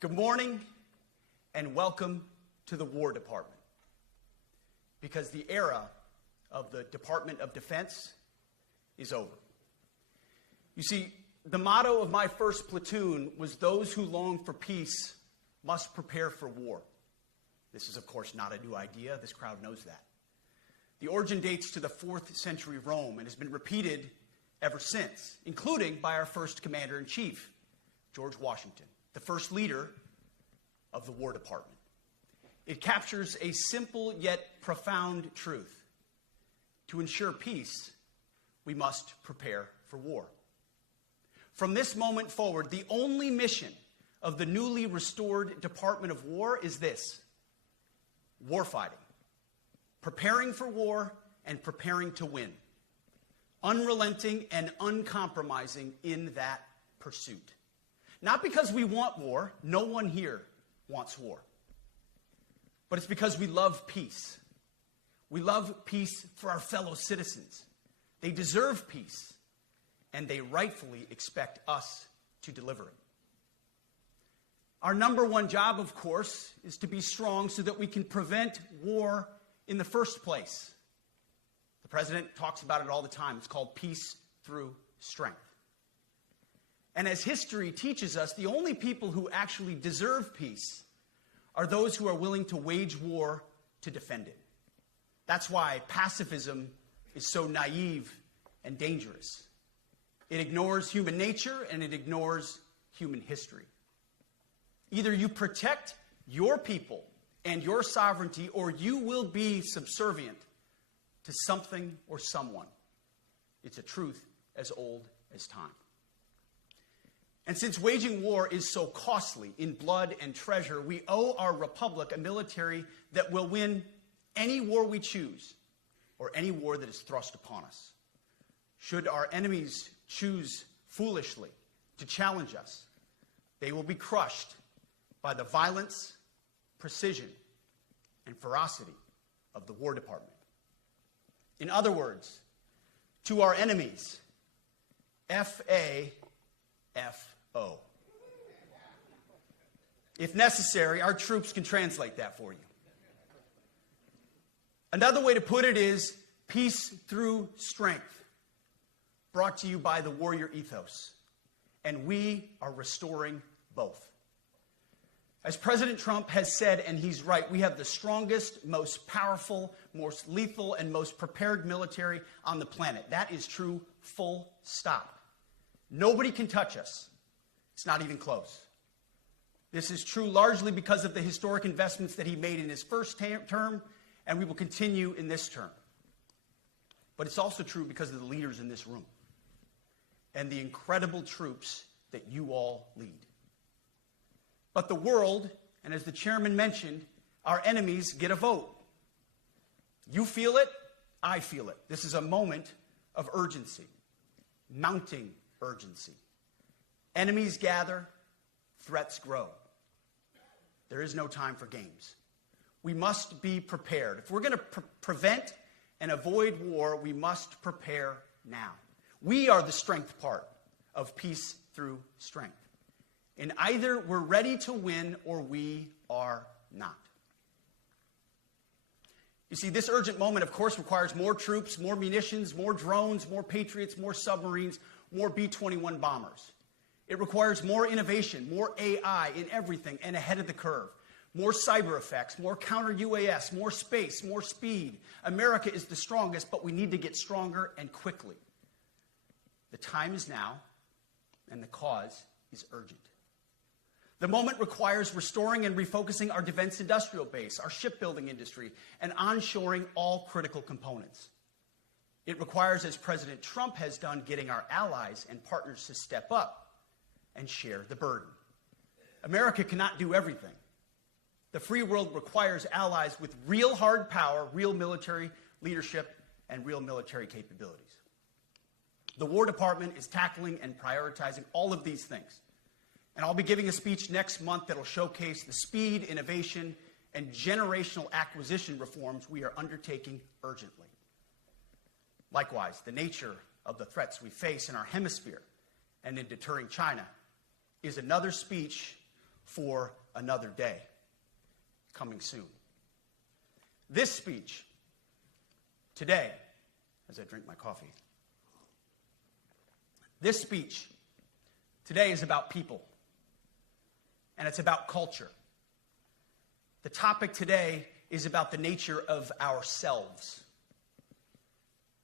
Good morning and welcome to the War Department, because the era of the Department of Defense is over. You see, the motto of my first platoon was, "Those who long for peace must prepare for war." This is, of course, not a new idea. This crowd knows that. The origin dates to the 4th century Rome and has been repeated ever since, including by our first commander-in-chief, George Washington, the first leader of the War Department. It captures a simple yet profound truth. To ensure peace, we must prepare for war. From this moment forward, the only mission of the newly restored Department of War is this: warfighting, preparing for war and preparing to win, unrelenting and uncompromising in that pursuit. Not because we want war, no one here wants war, but it's because we love peace. We love peace for our fellow citizens. They deserve peace, and they rightfully expect us to deliver it. Our number one job, of course, is to be strong so that we can prevent war in the first place. The president talks about it all the time. It's called peace through strength. And as history teaches us, the only people who actually deserve peace are those who are willing to wage war to defend it. That's why pacifism is so naive and dangerous. It ignores human nature and it ignores human history. Either you protect your people and your sovereignty, or you will be subservient to something or someone. It's a truth as old as time. And since waging war is so costly in blood and treasure, we owe our republic a military that will win any war we choose, or any war that is thrust upon us. Should our enemies choose foolishly to challenge us, they will be crushed by the violence, precision, and ferocity of the War Department. In other words, to our enemies, FAFO. If necessary, our troops can translate that for you. Another way to put it is peace through strength, brought to you by the warrior ethos. And we are restoring both. As President Trump has said, and he's right, we have the strongest, most powerful, most lethal, and most prepared military on the planet. That is true, full stop. Nobody can touch us. It's not even close. This is true largely because of the historic investments that he made in his first term, and we will continue in this term. But it's also true because of the leaders in this room and the incredible troops that you all lead. But the world, and as the chairman mentioned, our enemies get a vote. You feel it, I feel it. This is a moment of urgency, mounting urgency. Enemies gather, threats grow. There is no time for games. We must be prepared. If we're going to prevent and avoid war, we must prepare now. We are the strength part of peace through strength. And either we're ready to win or we are not. You see, this urgent moment, of course, requires more troops, more munitions, more drones, more Patriots, more submarines, more B-21 bombers. It requires more innovation, more AI in everything and ahead of the curve. More cyber effects, more counter-UAS, more space, more speed. America is the strongest, but we need to get stronger and quickly. The time is now, and the cause is urgent. The moment requires restoring and refocusing our defense industrial base, our shipbuilding industry, and onshoring all critical components. It requires, as President Trump has done, getting our allies and partners to step up and share the burden. America cannot do everything. The free world requires allies with real hard power, real military leadership, and real military capabilities. The War Department is tackling and prioritizing all of these things. And I'll be giving a speech next month that will showcase the speed, innovation, and generational acquisition reforms we are undertaking urgently. Likewise, the nature of the threats we face in our hemisphere and in deterring China is another speech for another day, coming soon. This speech today, as I drink my coffee, this speech today is about people, and it's about culture. The topic today is about the nature of ourselves.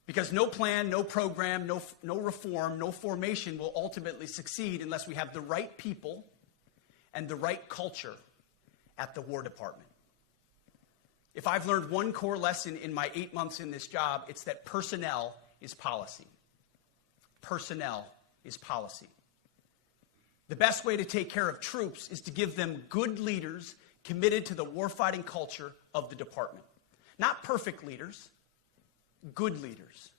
Because no plan, no program, no reform, no formation will ultimately succeed unless we have the right people and the right culture at the War Department. If I've learned one core lesson in my 8 months in this job, it's that personnel is policy. Personnel is policy. The best way to take care of troops is to give them good leaders committed to the warfighting culture of the department. Not perfect leaders, good leaders.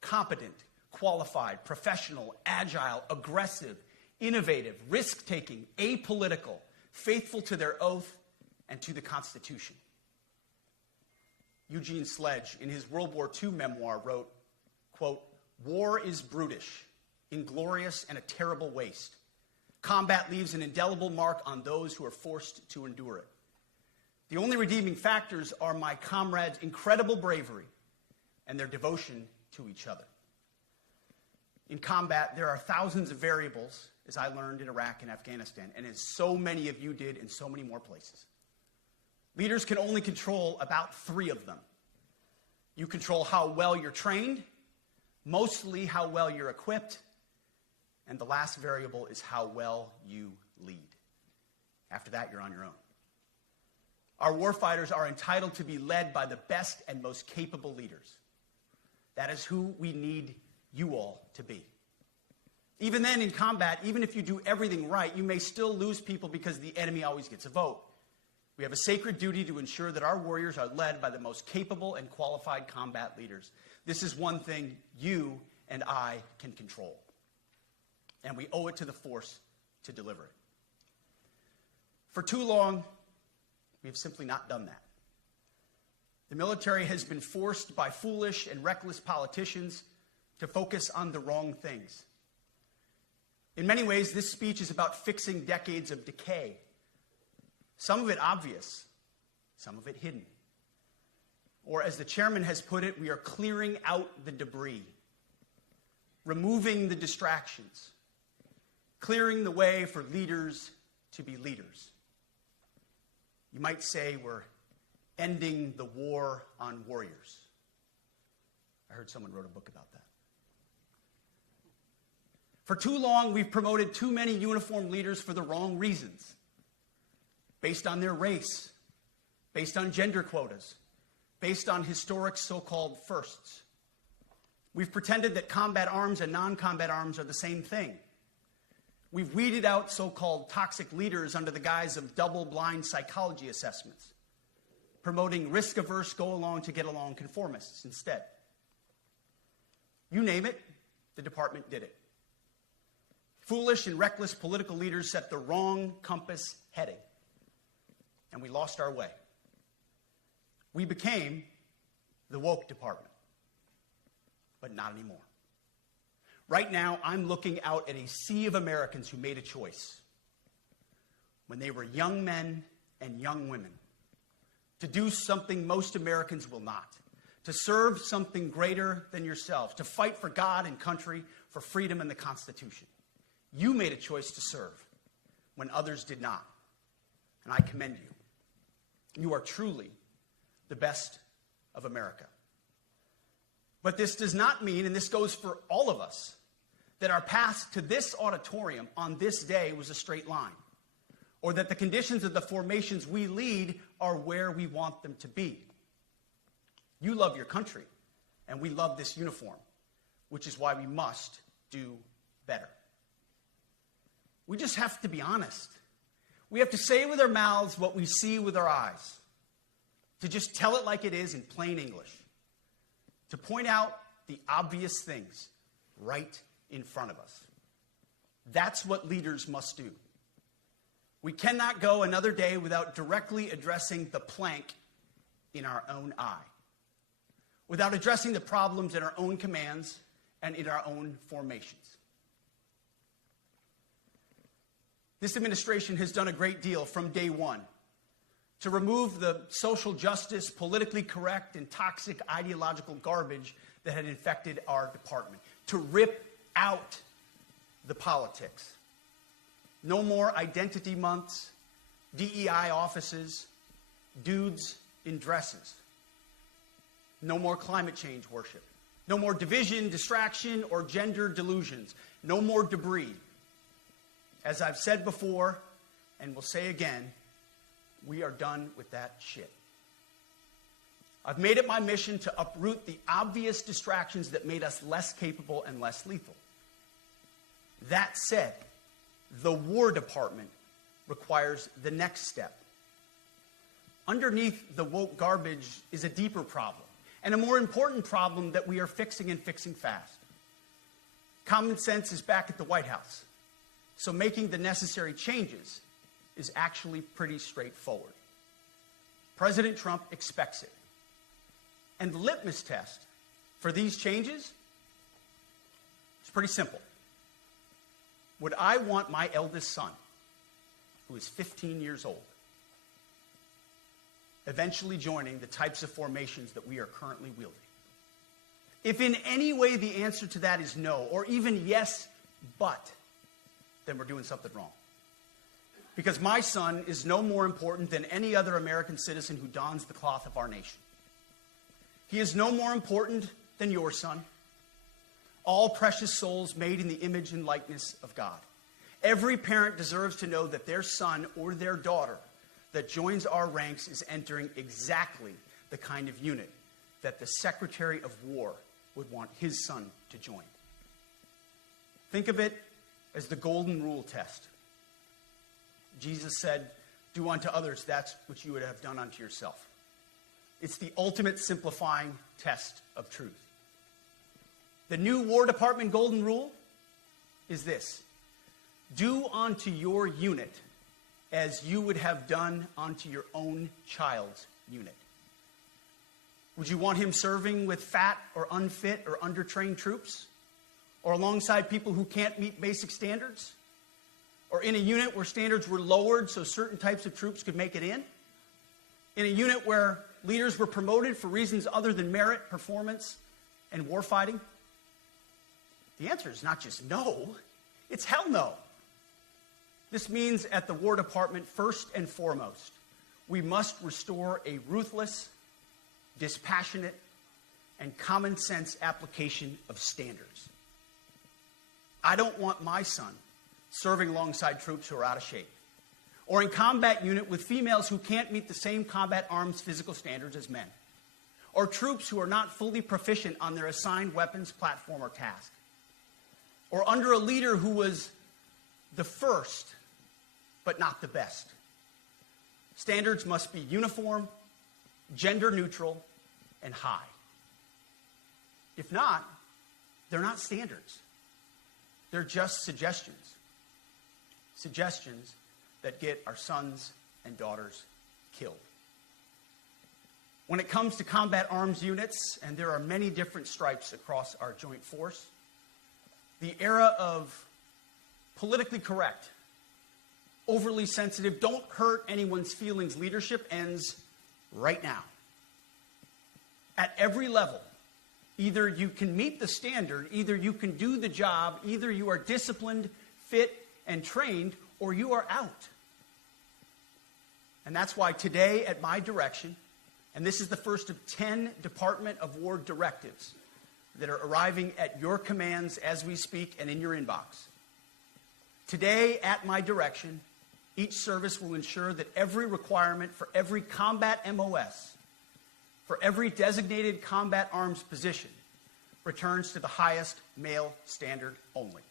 Competent, qualified, professional, agile, aggressive, innovative, risk-taking, apolitical, faithful to their oath and to the Constitution. Eugene Sledge, in his World War II memoir, wrote, quote, "War is brutish, inglorious, and a terrible waste. Combat leaves an indelible mark on those who are forced to endure it. The only redeeming factors are my comrades' incredible bravery and their devotion to each other." In combat, there are thousands of variables, as I learned in Iraq and Afghanistan, and as so many of you did in so many more places. Leaders can only control about 3 of them. You control how well you're trained, mostly how well you're equipped, and the last variable is how well you lead. After that, you're on your own. Our warfighters are entitled to be led by the best and most capable leaders. That is who we need you all to be. Even then, in combat, even if you do everything right, you may still lose people because the enemy always gets a vote. We have a sacred duty to ensure that our warriors are led by the most capable and qualified combat leaders. This is one thing you and I can control. And we owe it to the force to deliver it. For too long, we have simply not done that. The military has been forced by foolish and reckless politicians to focus on the wrong things. In many ways, this speech is about fixing decades of decay. Some of it obvious, some of it hidden. Or as the chairman has put it, we are clearing out the debris, removing the distractions, clearing the way for leaders to be leaders. You might say we're ending the war on warriors. I heard someone wrote a book about that. For too long, we've promoted too many uniformed leaders for the wrong reasons, based on their race, based on gender quotas, based on historic so-called firsts. We've pretended that combat arms and non-combat arms are the same thing. We've weeded out so-called toxic leaders under the guise of double-blind psychology assessments, promoting risk-averse, go-along-to-get-along conformists instead. You name it, the department did it. Foolish and reckless political leaders set the wrong compass heading, and we lost our way. We became the woke department, but not anymore. Right now, I'm looking out at a sea of Americans who made a choice when they were young men and young women to do something most Americans will not, to serve something greater than yourselves, to fight for God and country, for freedom and the Constitution. You made a choice to serve when others did not, and I commend you. You are truly the best of America. But this does not mean, and this goes for all of us, that our path to this auditorium on this day was a straight line, or that the conditions of the formations we lead are where we want them to be. You love your country, and we love this uniform, which is why we must do better. We just have to be honest. We have to say with our mouths what we see with our eyes, to just tell it like it is in plain English, to point out the obvious things right in front of us. That's what leaders must do. We cannot go another day without directly addressing the plank in our own eye, without addressing the problems in our own commands and in our own formations. This administration has done a great deal from day one to remove the social justice, politically correct, and toxic ideological garbage that had infected our department, to rip out the politics. No more identity months, DEI offices, dudes in dresses. No more climate change worship. No more division, distraction, or gender delusions. No more debris. As I've said before, and will say again, we are done with that shit. I've made it my mission to uproot the obvious distractions that made us less capable and less lethal. That said, the War Department requires the next step. Underneath the woke garbage is a deeper problem, and a more important problem that we are fixing and fixing fast. Common sense is back at the White House, so making the necessary changes is actually pretty straightforward. President Trump expects it. And the litmus test for these changes is pretty simple. Would I want my eldest son, who is 15 years old, eventually joining the types of formations that we are currently wielding? If in any way the answer to that is no, or even yes, but, then we're doing something wrong. Because my son is no more important than any other American citizen who dons the cloth of our nation. He is no more important than your son. All precious souls made in the image and likeness of God. Every parent deserves to know that their son or their daughter that joins our ranks is entering exactly the kind of unit that the Secretary of War would want his son to join. Think of it as the golden rule test. Jesus said, "Do unto others that which you would have done unto yourself." It's the ultimate simplifying test of truth. The new War Department golden rule is this: do unto your unit as you would have done unto your own child's unit. Would you want him serving with fat or unfit or undertrained troops? Or alongside people who can't meet basic standards? Or in a unit where standards were lowered so certain types of troops could make it in? In a unit where leaders were promoted for reasons other than merit, performance, and warfighting? The answer is not just no, it's hell no. This means at the War Department, first and foremost, we must restore a ruthless, dispassionate, and common sense application of standards. I don't want my son serving alongside troops who are out of shape, or in combat unit with females who can't meet the same combat arms physical standards as men, or troops who are not fully proficient on their assigned weapons, platform, or task, or under a leader who was the first, but not the best. Standards must be uniform, gender neutral, and high. If not, they're not standards. They're just suggestions. Suggestions that get our sons and daughters killed. When it comes to combat arms units, and there are many different stripes across our joint force, the era of politically correct, overly sensitive, don't hurt anyone's feelings leadership ends right now. At every level, either you can meet the standard, either you can do the job, either you are disciplined, fit, and trained, or you are out. And that's why today, at my direction, and this is the first of 10 Department of War directives that are arriving at your commands as we speak and in your inbox. Today, at my direction, each service will ensure that every requirement for every combat MOS, for every designated combat arms position, returns to the highest male standard only.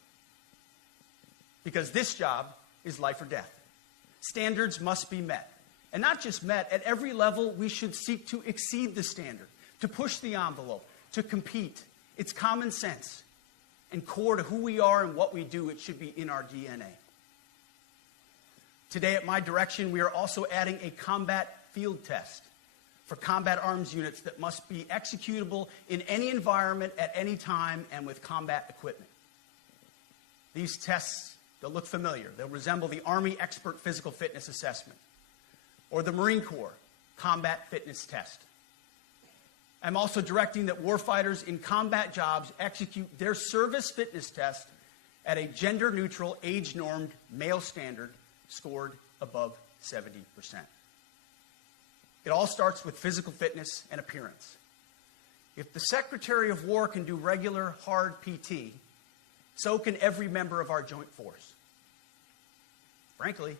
Because this job is life or death. Standards must be met. And not just met, at every level we should seek to exceed the standard, to push the envelope, to compete. It's common sense and core to who we are and what we do. It should be in our DNA. Today at my direction, we are also adding a combat field test for combat arms units that must be executable in any environment at any time and with combat equipment. These tests They'll look familiar. They'll resemble the Army Expert Physical Fitness Assessment or the Marine Corps Combat Fitness Test. I'm also directing that warfighters in combat jobs execute their service fitness test at a gender-neutral, age-normed male standard scored above 70%. It all starts with physical fitness and appearance. If the Secretary of War can do regular, hard PT, so can every member of our joint force. Frankly,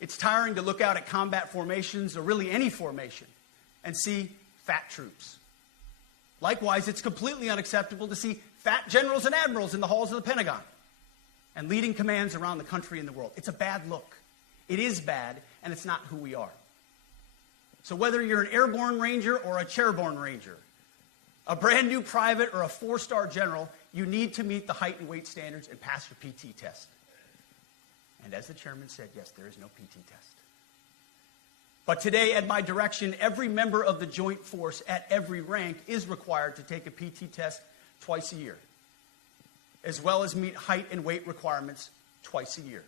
it's tiring to look out at combat formations, or really any formation, and see fat troops. Likewise, it's completely unacceptable to see fat generals and admirals in the halls of the Pentagon and leading commands around the country and the world. It's a bad look. It is bad, and it's not who we are. So whether you're an airborne ranger or a chairborne ranger, a brand new private or a 4-star general, you need to meet the height and weight standards and pass your PT test. And as the chairman said, yes, there is no PT test. But today, at my direction, every member of the Joint Force at every rank is required to take a PT test twice a year, as well as meet height and weight requirements twice a year,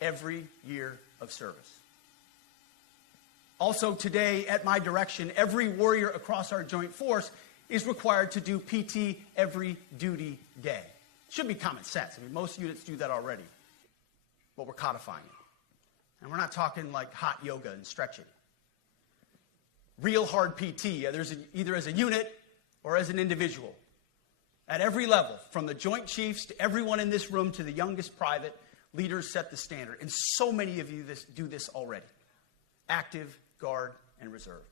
every year of service. Also today, at my direction, every warrior across our Joint Force is required to do PT every duty day. Should be common sense. I mean, most units do that already, but we're codifying it. And we're not talking like hot yoga and stretching. Real hard PT, either as a unit or as an individual. At every level, from the Joint Chiefs to everyone in this room to the youngest private, leaders set the standard. And so many of you do this already. Active, Guard, and Reserve.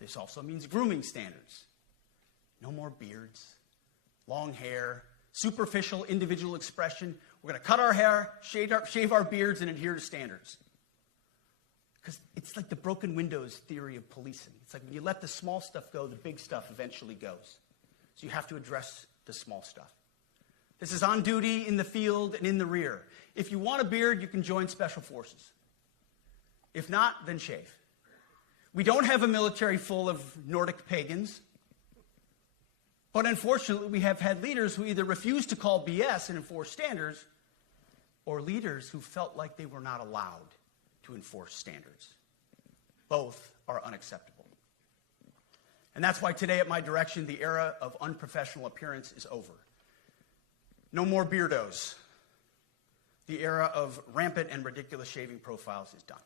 This also means grooming standards. No more beards, long hair, superficial individual expression. We're going to cut our hair, shave our beards, and adhere to standards. Because it's like the broken windows theory of policing. It's like when you let the small stuff go, the big stuff eventually goes. So you have to address the small stuff. This is on duty, in the field, and in the rear. If you want a beard, you can join Special Forces. If not, then shave. We don't have a military full of Nordic pagans. But unfortunately, we have had leaders who either refuse to call BS and enforce standards, or leaders who felt like they were not allowed to enforce standards. Both are unacceptable. And that's why today, at my direction, the era of unprofessional appearance is over. No more beardos. The era of rampant and ridiculous shaving profiles is done.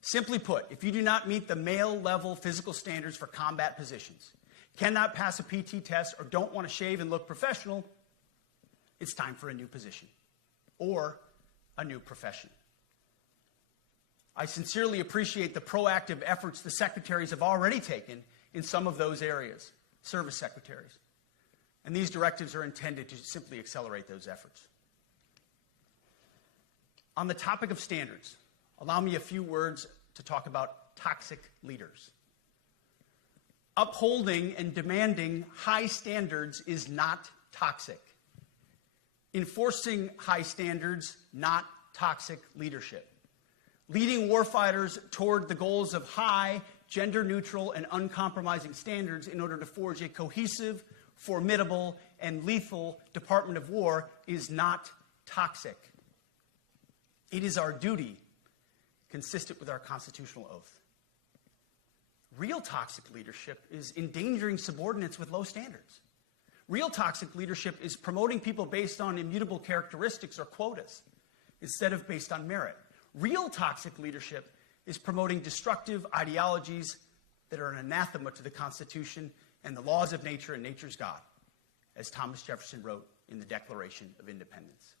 Simply put, if you do not meet the male-level physical standards for combat positions, cannot pass a PT test, or don't want to shave and look professional, it's time for a new position or a new profession. I sincerely appreciate the proactive efforts the secretaries have already taken in some of those areas, service secretaries. And these directives are intended to simply accelerate those efforts. On the topic of standards, allow me a few words to talk about toxic leaders. Upholding and demanding high standards is not toxic. Enforcing high standards, not toxic leadership. Leading warfighters toward the goals of high, gender-neutral, and uncompromising standards in order to forge a cohesive, formidable, and lethal Department of War is not toxic. It is our duty, consistent with our constitutional oath. Real toxic leadership is endangering subordinates with low standards. Real toxic leadership is promoting people based on immutable characteristics or quotas instead of based on merit. Real toxic leadership is promoting destructive ideologies that are an anathema to the Constitution and the laws of nature and nature's God, as Thomas Jefferson wrote in the Declaration of Independence.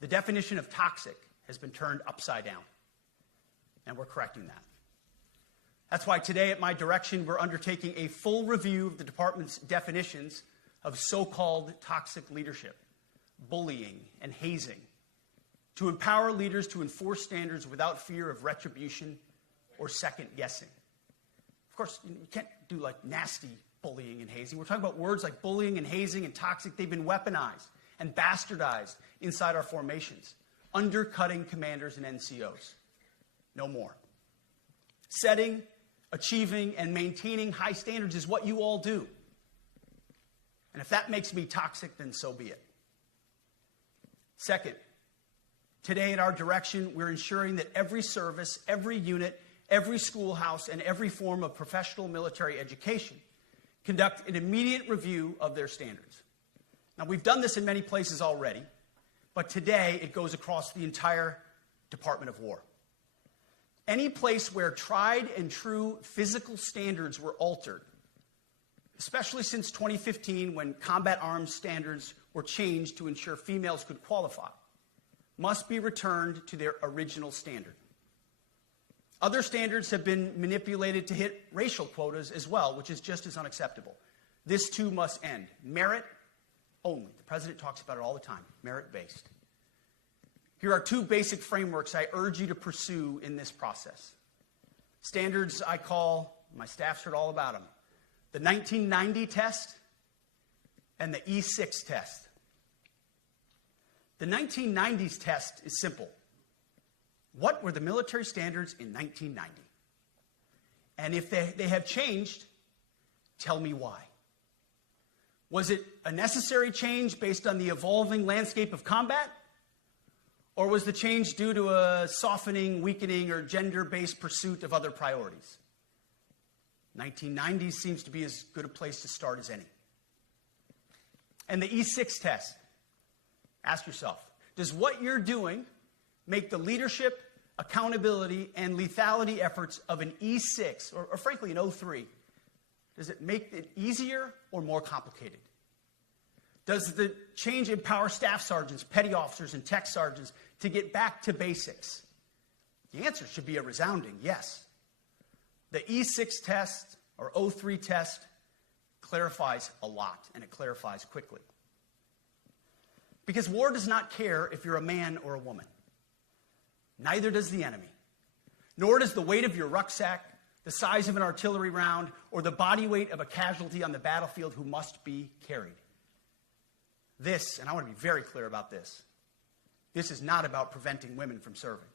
The definition of toxic has been turned upside down, and we're correcting that. That's why today, at my direction, we're undertaking a full review of the department's definitions of so-called toxic leadership, bullying, and hazing, to empower leaders to enforce standards without fear of retribution or second-guessing. Of course, you can't do like nasty bullying and hazing. We're talking about words like bullying and hazing and toxic. They've been weaponized and bastardized inside our formations, undercutting commanders and NCOs. No more. Setting, achieving, and maintaining high standards is what you all do. And if that makes me toxic, then so be it. Second, today at our direction, we're ensuring that every service, every unit, every schoolhouse, and every form of professional military education conduct an immediate review of their standards. Now, we've done this in many places already, but today it goes across the entire Department of War. Any place where tried and true physical standards were altered, especially since 2015 when combat arms standards were changed to ensure females could qualify, must be returned to their original standard. Other standards have been manipulated to hit racial quotas as well, which is just as unacceptable. This too must end. Merit only. The president talks about it all the time, merit-based. Here are two basic frameworks I urge you to pursue in this process. Standards I call, my staff's heard all about them, the 1990 test and the E6 test. The 1990s test is simple. What were the military standards in 1990? And if they have changed, tell me why. Was it a necessary change based on the evolving landscape of combat? Or was the change due to a softening, weakening, or gender-based pursuit of other priorities? 1990s seems to be as good a place to start as any. And the E6 test. Ask yourself, does what you're doing make the leadership, accountability, and lethality efforts of an E6, or frankly an O3, does it make it easier or more complicated? Does the change empower staff sergeants, petty officers, and tech sergeants to get back to basics? The answer should be a resounding yes. The E6 test, or O3 test, clarifies a lot, and it clarifies quickly. Because war does not care if you're a man or a woman. Neither does the enemy. Nor does the weight of your rucksack, the size of an artillery round, or the body weight of a casualty on the battlefield who must be carried. This, and I want to be very clear about this, this is not about preventing women from serving.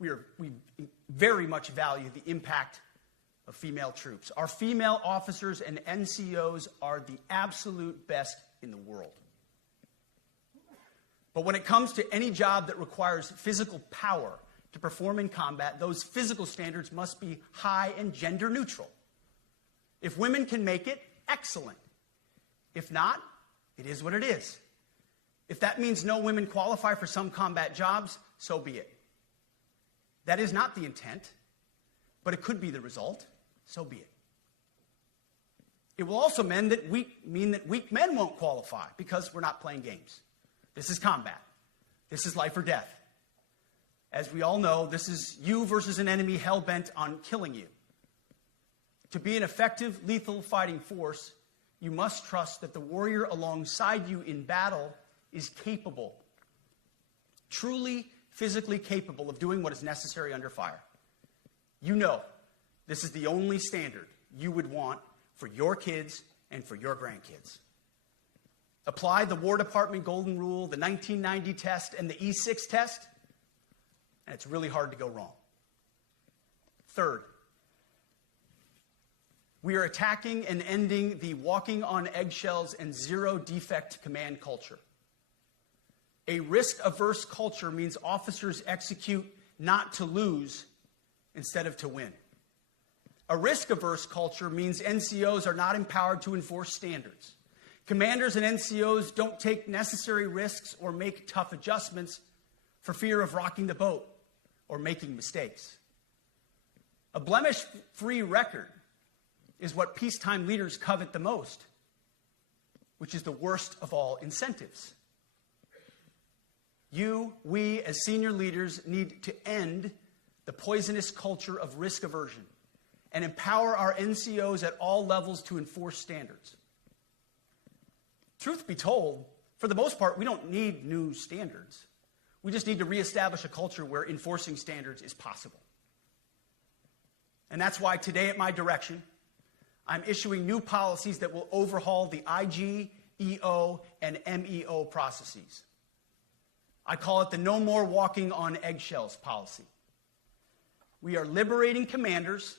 We very much value the impact of female troops. Our female officers and NCOs are the absolute best in the world. But when it comes to any job that requires physical power to perform in combat, those physical standards must be high and gender neutral. If women can make it, excellent. If not, it is what it is. If that means no women qualify for some combat jobs, so be it. That is not the intent, but it could be the result, so be it. It will also mean that weak men won't qualify because we're not playing games. This is combat. This is life or death. As we all know, this is you versus an enemy hell-bent on killing you. To be an effective, lethal fighting force, you must trust that the warrior alongside you in battle is capable, truly physically capable of doing what is necessary under fire. You know this is the only standard you would want for your kids and for your grandkids. Apply the War Department Golden Rule, the 1990 test, and the E6 test, and it's really hard to go wrong. Third, we are attacking and ending the walking on eggshells and zero-defect command culture. A risk-averse culture means officers execute not to lose instead of to win. A risk-averse culture means NCOs are not empowered to enforce standards. Commanders and NCOs don't take necessary risks or make tough adjustments for fear of rocking the boat or making mistakes. A blemish-free record is what peacetime leaders covet the most, which is the worst of all incentives. We, as senior leaders, need to end the poisonous culture of risk aversion and empower our NCOs at all levels to enforce standards. Truth be told, for the most part, we don't need new standards. We just need to reestablish a culture where enforcing standards is possible. And that's why today at my direction, I'm issuing new policies that will overhaul the IG, EO, and MEO processes. I call it the No More Walking on Eggshells policy. We are liberating commanders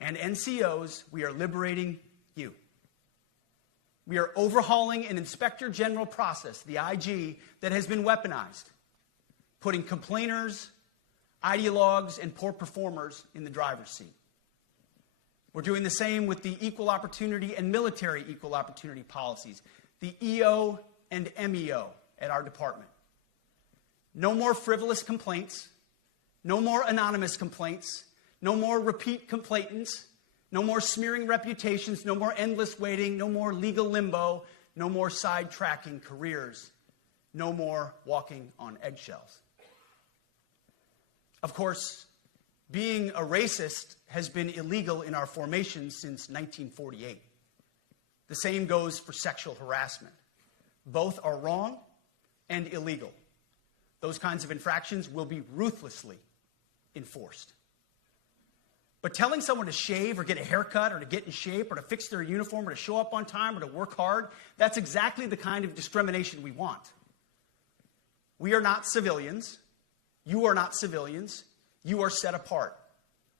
and NCOs. We are liberating you. We are overhauling an inspector general process, the IG, that has been weaponized, putting complainers, ideologues, and poor performers in the driver's seat. We're doing the same with the equal opportunity and military equal opportunity policies, the EO and MEO at our department. No more frivolous complaints, no more anonymous complaints, no more repeat complainants, no more smearing reputations, no more endless waiting, no more legal limbo, no more sidetracking careers, no more walking on eggshells. Of course, being a racist has been illegal in our formation since 1948. The same goes for sexual harassment. Both are wrong and illegal. Those kinds of infractions will be ruthlessly enforced. But telling someone to shave or get a haircut or to get in shape or to fix their uniform or to show up on time or to work hard, that's exactly the kind of discrimination we want. We are not civilians. You are not civilians. You are set apart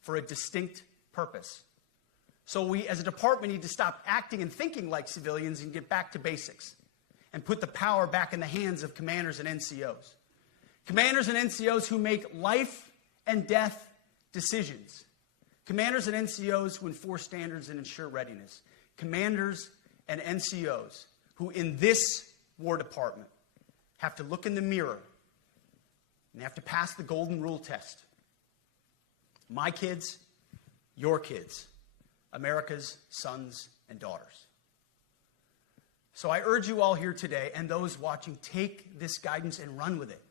for a distinct purpose. So we, as a department, need to stop acting and thinking like civilians and get back to basics and put the power back in the hands of commanders and NCOs. Commanders and NCOs who make life and death decisions. Commanders and NCOs who enforce standards and ensure readiness. Commanders and NCOs who, in this War Department, have to look in the mirror and have to pass the golden rule test. My kids, your kids, America's sons and daughters. So I urge you all here today and those watching, take this guidance and run with it.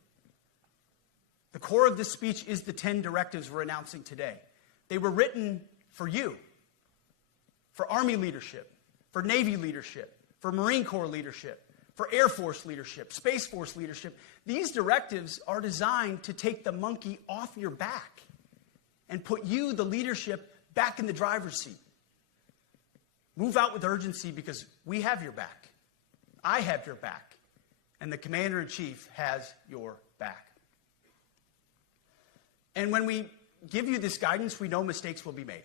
The core of this speech is the 10 directives we're announcing today. They were written for you, for Army leadership, for Navy leadership, for Marine Corps leadership, for Air Force leadership, Space Force leadership. These directives are designed to take the monkey off your back and put you, the leadership, back in the driver's seat. Move out with urgency because we have your back. I have your back. And the Commander-in-Chief has your back. And when we give you this guidance, we know mistakes will be made.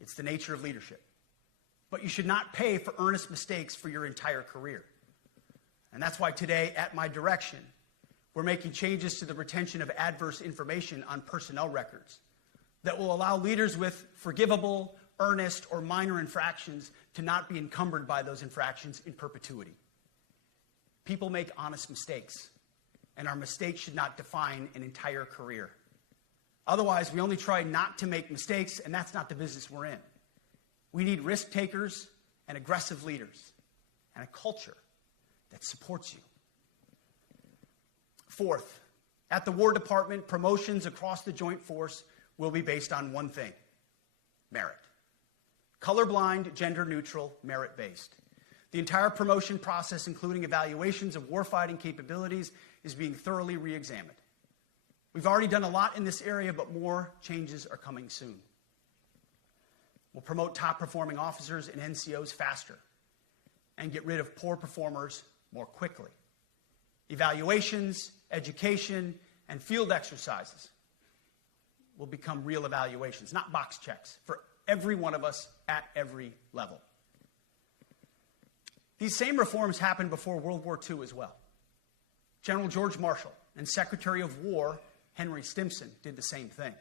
It's the nature of leadership. But you should not pay for earnest mistakes for your entire career. And that's why today, at my direction, we're making changes to the retention of adverse information on personnel records that will allow leaders with forgivable, earnest, or minor infractions to not be encumbered by those infractions in perpetuity. People make honest mistakes, and our mistakes should not define an entire career. Otherwise, we only try not to make mistakes, and that's not the business we're in. We need risk takers and aggressive leaders and a culture that supports you. Fourth, at the War Department, promotions across the Joint Force will be based on one thing: merit. Colorblind, gender-neutral, merit-based. The entire promotion process, including evaluations of warfighting capabilities, is being thoroughly re-examined. We've already done a lot in this area, but more changes are coming soon. We'll promote top-performing officers and NCOs faster and get rid of poor performers more quickly. Evaluations, education, and field exercises will become real evaluations, not box checks, for every one of us at every level. These same reforms happened before World War II as well. General George Marshall and Secretary of War Henry Stimson did the same thing.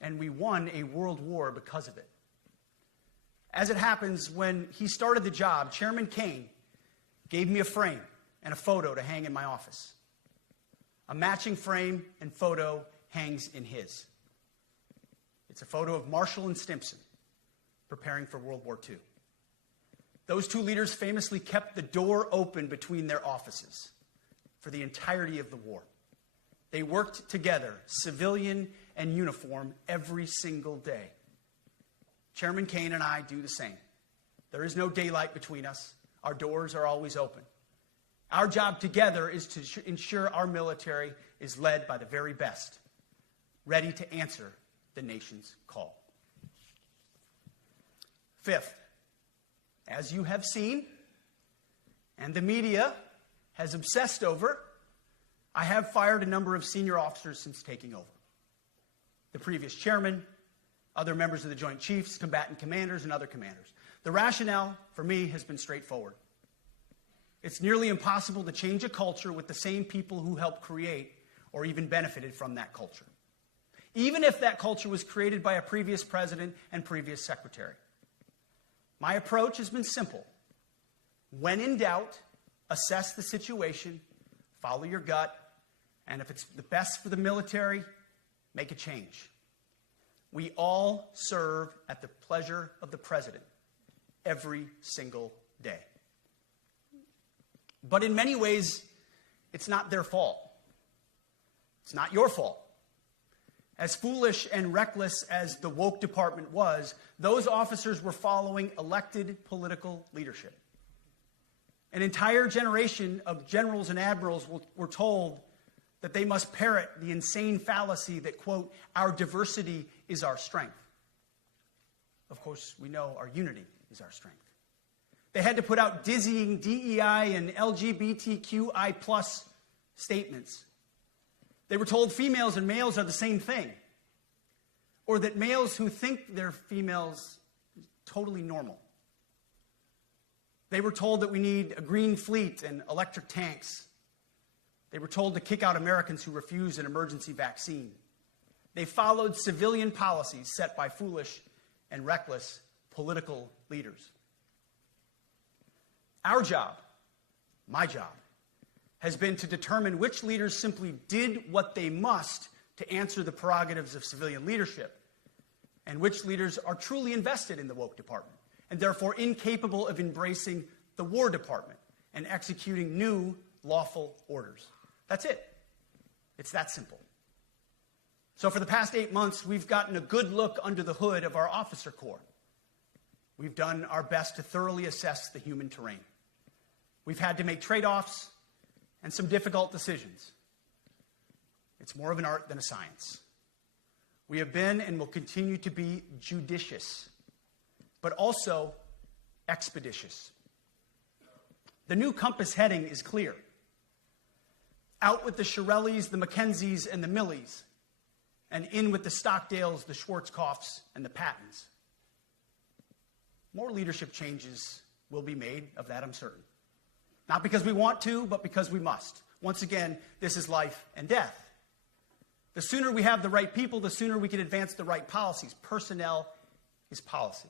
And we won a world war because of it. As it happens, when he started the job, Chairman Kane gave me a frame and a photo to hang in my office. A matching frame and photo hangs in his. It's a photo of Marshall and Stimson preparing for World War II. Those two leaders famously kept the door open between their offices for the entirety of the war. They worked together, civilian and uniform, every single day. Chairman Kane and I do the same. There is no daylight between us. Our doors are always open. Our job together is to ensure our military is led by the very best, ready to answer the nation's call. Fifth, as you have seen, and the media has obsessed over, I have fired a number of senior officers since taking over. The previous chairman, other members of the Joint Chiefs, combatant commanders, and other commanders. The rationale, for me, has been straightforward. It's nearly impossible to change a culture with the same people who helped create or even benefited from that culture, even if that culture was created by a previous president and previous secretary. My approach has been simple. When in doubt, assess the situation, follow your gut, and if it's the best for the military, make a change. We all serve at the pleasure of the president every single day. But in many ways, it's not their fault. It's not your fault. As foolish and reckless as the woke department was, those officers were following elected political leadership. An entire generation of generals and admirals were told that they must parrot the insane fallacy that, quote, our diversity is our strength. Of course, we know our unity is our strength. They had to put out dizzying DEI and LGBTQI+ statements. They were told females and males are the same thing, or that males who think they're females are totally normal. They were told that we need a green fleet and electric tanks. They were told to kick out Americans who refuse an emergency vaccine. They followed civilian policies set by foolish and reckless political leaders. Our job, my job, has been to determine which leaders simply did what they must to answer the prerogatives of civilian leadership, and which leaders are truly invested in the woke department, and therefore incapable of embracing the War Department and executing new lawful orders. That's it. It's that simple. So for the past 8 months, we've gotten a good look under the hood of our officer corps. We've done our best to thoroughly assess the human terrain. We've had to make trade-offs and some difficult decisions. It's more of an art than a science. We have been and will continue to be judicious, but also expeditious. The new compass heading is clear. Out with the Shirellis, the Mackenzies, and the Millies, and in with the Stockdales, the Schwarzkopfs, and the Pattons. More leadership changes will be made, of that I'm certain. Not because we want to, but because we must. Once again, this is life and death. The sooner we have the right people, the sooner we can advance the right policies. Personnel is policy.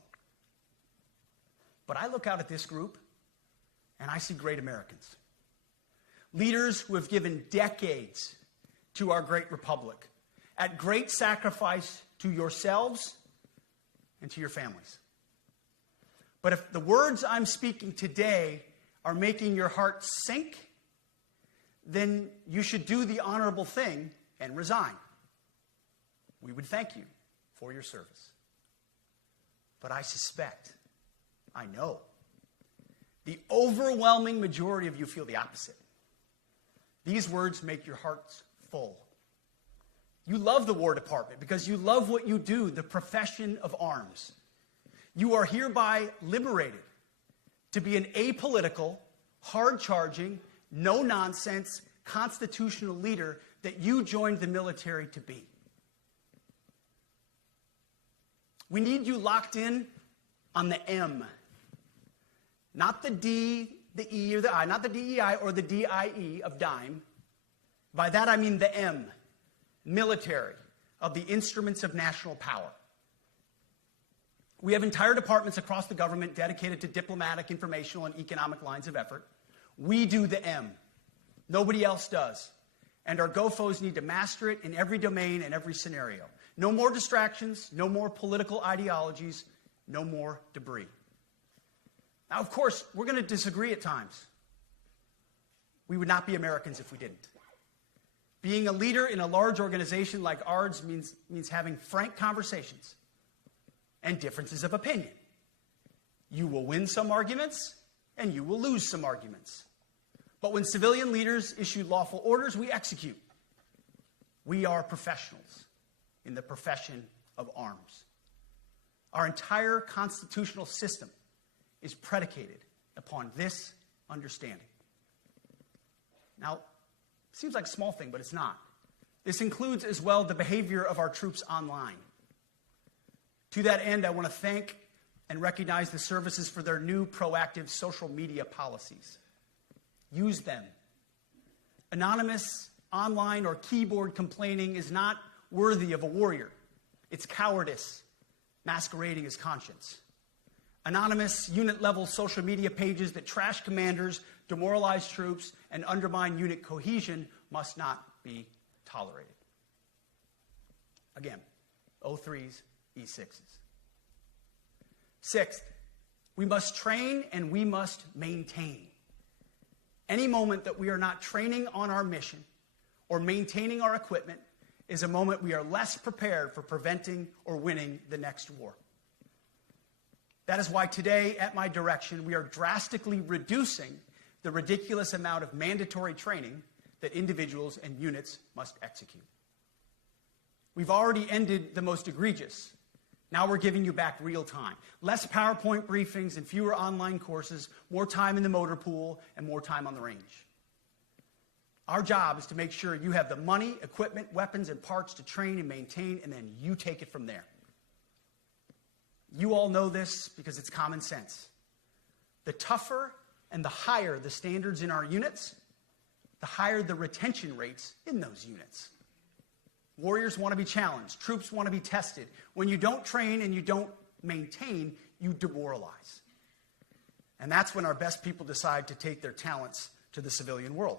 But I look out at this group, and I see great Americans. Leaders who have given decades to our great republic, at great sacrifice to yourselves and to your families. But if the words I'm speaking today are making your heart sink, then you should do the honorable thing and resign. We would thank you for your service. But I suspect, I know, the overwhelming majority of you feel the opposite. These words make your hearts full. You love the War Department because you love what you do, the profession of arms. You are hereby liberated to be an apolitical, hard-charging, no-nonsense, constitutional leader that you joined the military to be. We need you locked in on the M, not the D, the E, or the I, not the DEI or the DIE of dime. By that I mean the M, military, of the instruments of national power. We have entire departments across the government dedicated to diplomatic, informational, and economic lines of effort. We do the M. Nobody else does. And our GOFOs need to master it in every domain and every scenario. No more distractions, no more political ideologies, no more debris. Now, of course, we're going to disagree at times. We would not be Americans if we didn't. Being a leader in a large organization like ours means having frank conversations and differences of opinion. You will win some arguments, and you will lose some arguments. But when civilian leaders issue lawful orders, we execute. We are professionals in the profession of arms. Our entire constitutional system is predicated upon this understanding. Now, it seems like a small thing, but it's not. This includes as well the behavior of our troops online. To that end, I want to thank and recognize the services for their new proactive social media policies. Use them. Anonymous, online, or keyboard complaining is not worthy of a warrior. It's cowardice masquerading as conscience. Anonymous, unit-level social media pages that trash commanders, demoralize troops, and undermine unit cohesion must not be tolerated. Again, O3s, E6s. Sixth, we must train and we must maintain. Any moment that we are not training on our mission or maintaining our equipment is a moment we are less prepared for preventing or winning the next war. That is why today, at my direction, we are drastically reducing the ridiculous amount of mandatory training that individuals and units must execute. We've already ended the most egregious. Now we're giving you back real time. Less PowerPoint briefings and fewer online courses, more time in the motor pool, and more time on the range. Our job is to make sure you have the money, equipment, weapons, and parts to train and maintain, and then you take it from there. You all know this because it's common sense. The tougher and the higher the standards in our units, the higher the retention rates in those units. Warriors want to be challenged. Troops want to be tested. When you don't train and you don't maintain, you demoralize. And that's when our best people decide to take their talents to the civilian world.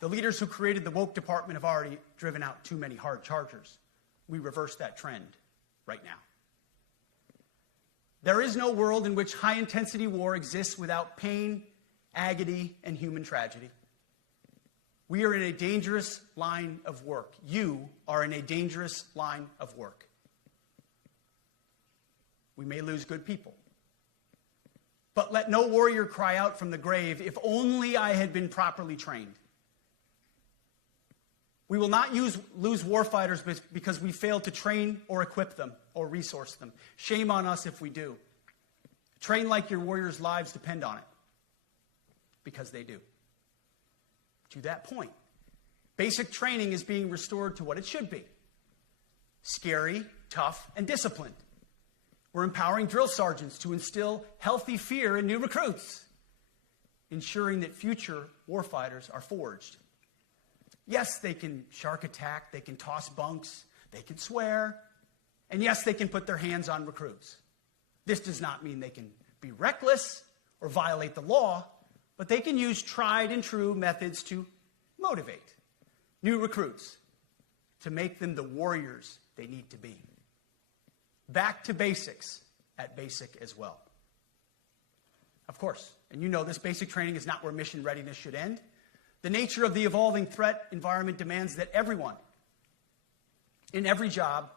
The leaders who created the woke department have already driven out too many hard chargers. We reverse that trend right now. There is no world in which high-intensity war exists without pain, agony, and human tragedy. We are in a dangerous line of work. You are in a dangerous line of work. We may lose good people. But let no warrior cry out from the grave, "If only I had been properly trained." We will not lose warfighters because we failed to train or equip them or resource them. Shame on us if we do. Train like your warriors' lives depend on it, because they do. To that point, basic training is being restored to what it should be: scary, tough, and disciplined. We're empowering drill sergeants to instill healthy fear in new recruits, ensuring that future warfighters are forged. Yes, they can shark attack, they can toss bunks, they can swear, and yes, they can put their hands on recruits. This does not mean they can be reckless or violate the law, but they can use tried and true methods to motivate new recruits, to make them the warriors they need to be. Back to basics at basic as well. Of course, and you know this, basic training is not where mission readiness should end. The nature of the evolving threat environment demands that everyone, in every job,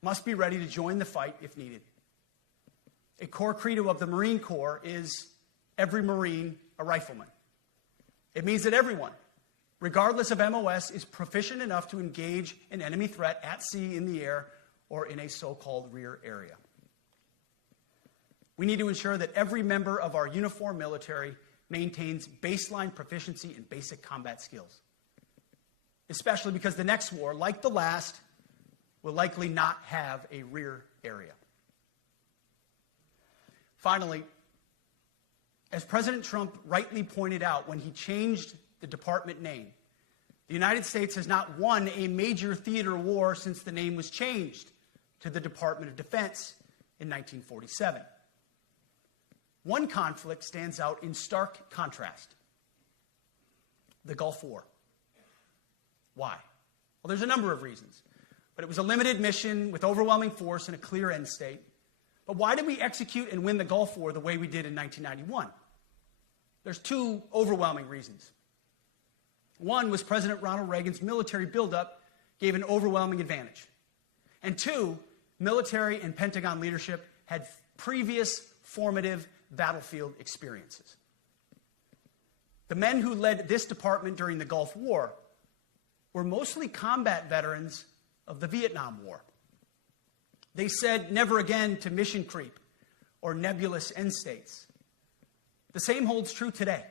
must be ready to join the fight if needed. A core credo of the Marine Corps is every Marine a rifleman. It means that everyone, regardless of MOS, is proficient enough to engage an enemy threat at sea, in the air, or in a so-called rear area. We need to ensure that every member of our uniformed military maintains baseline proficiency in basic combat skills, especially because the next war, like the last, will likely not have a rear area. Finally, as President Trump rightly pointed out when he changed the department name, the United States has not won a major theater war since the name was changed to the Department of Defense in 1947. One conflict stands out in stark contrast: the Gulf War. Why? Well, there's a number of reasons, but it was a limited mission with overwhelming force and a clear end state. But why did we execute and win the Gulf War the way we did in 1991? There's two overwhelming reasons. One was President Ronald Reagan's military buildup gave an overwhelming advantage. And two, military and Pentagon leadership had previous formative battlefield experiences. The men who led this department during the Gulf War were mostly combat veterans of the Vietnam War. They said never again to mission creep or nebulous end states. The same holds true today.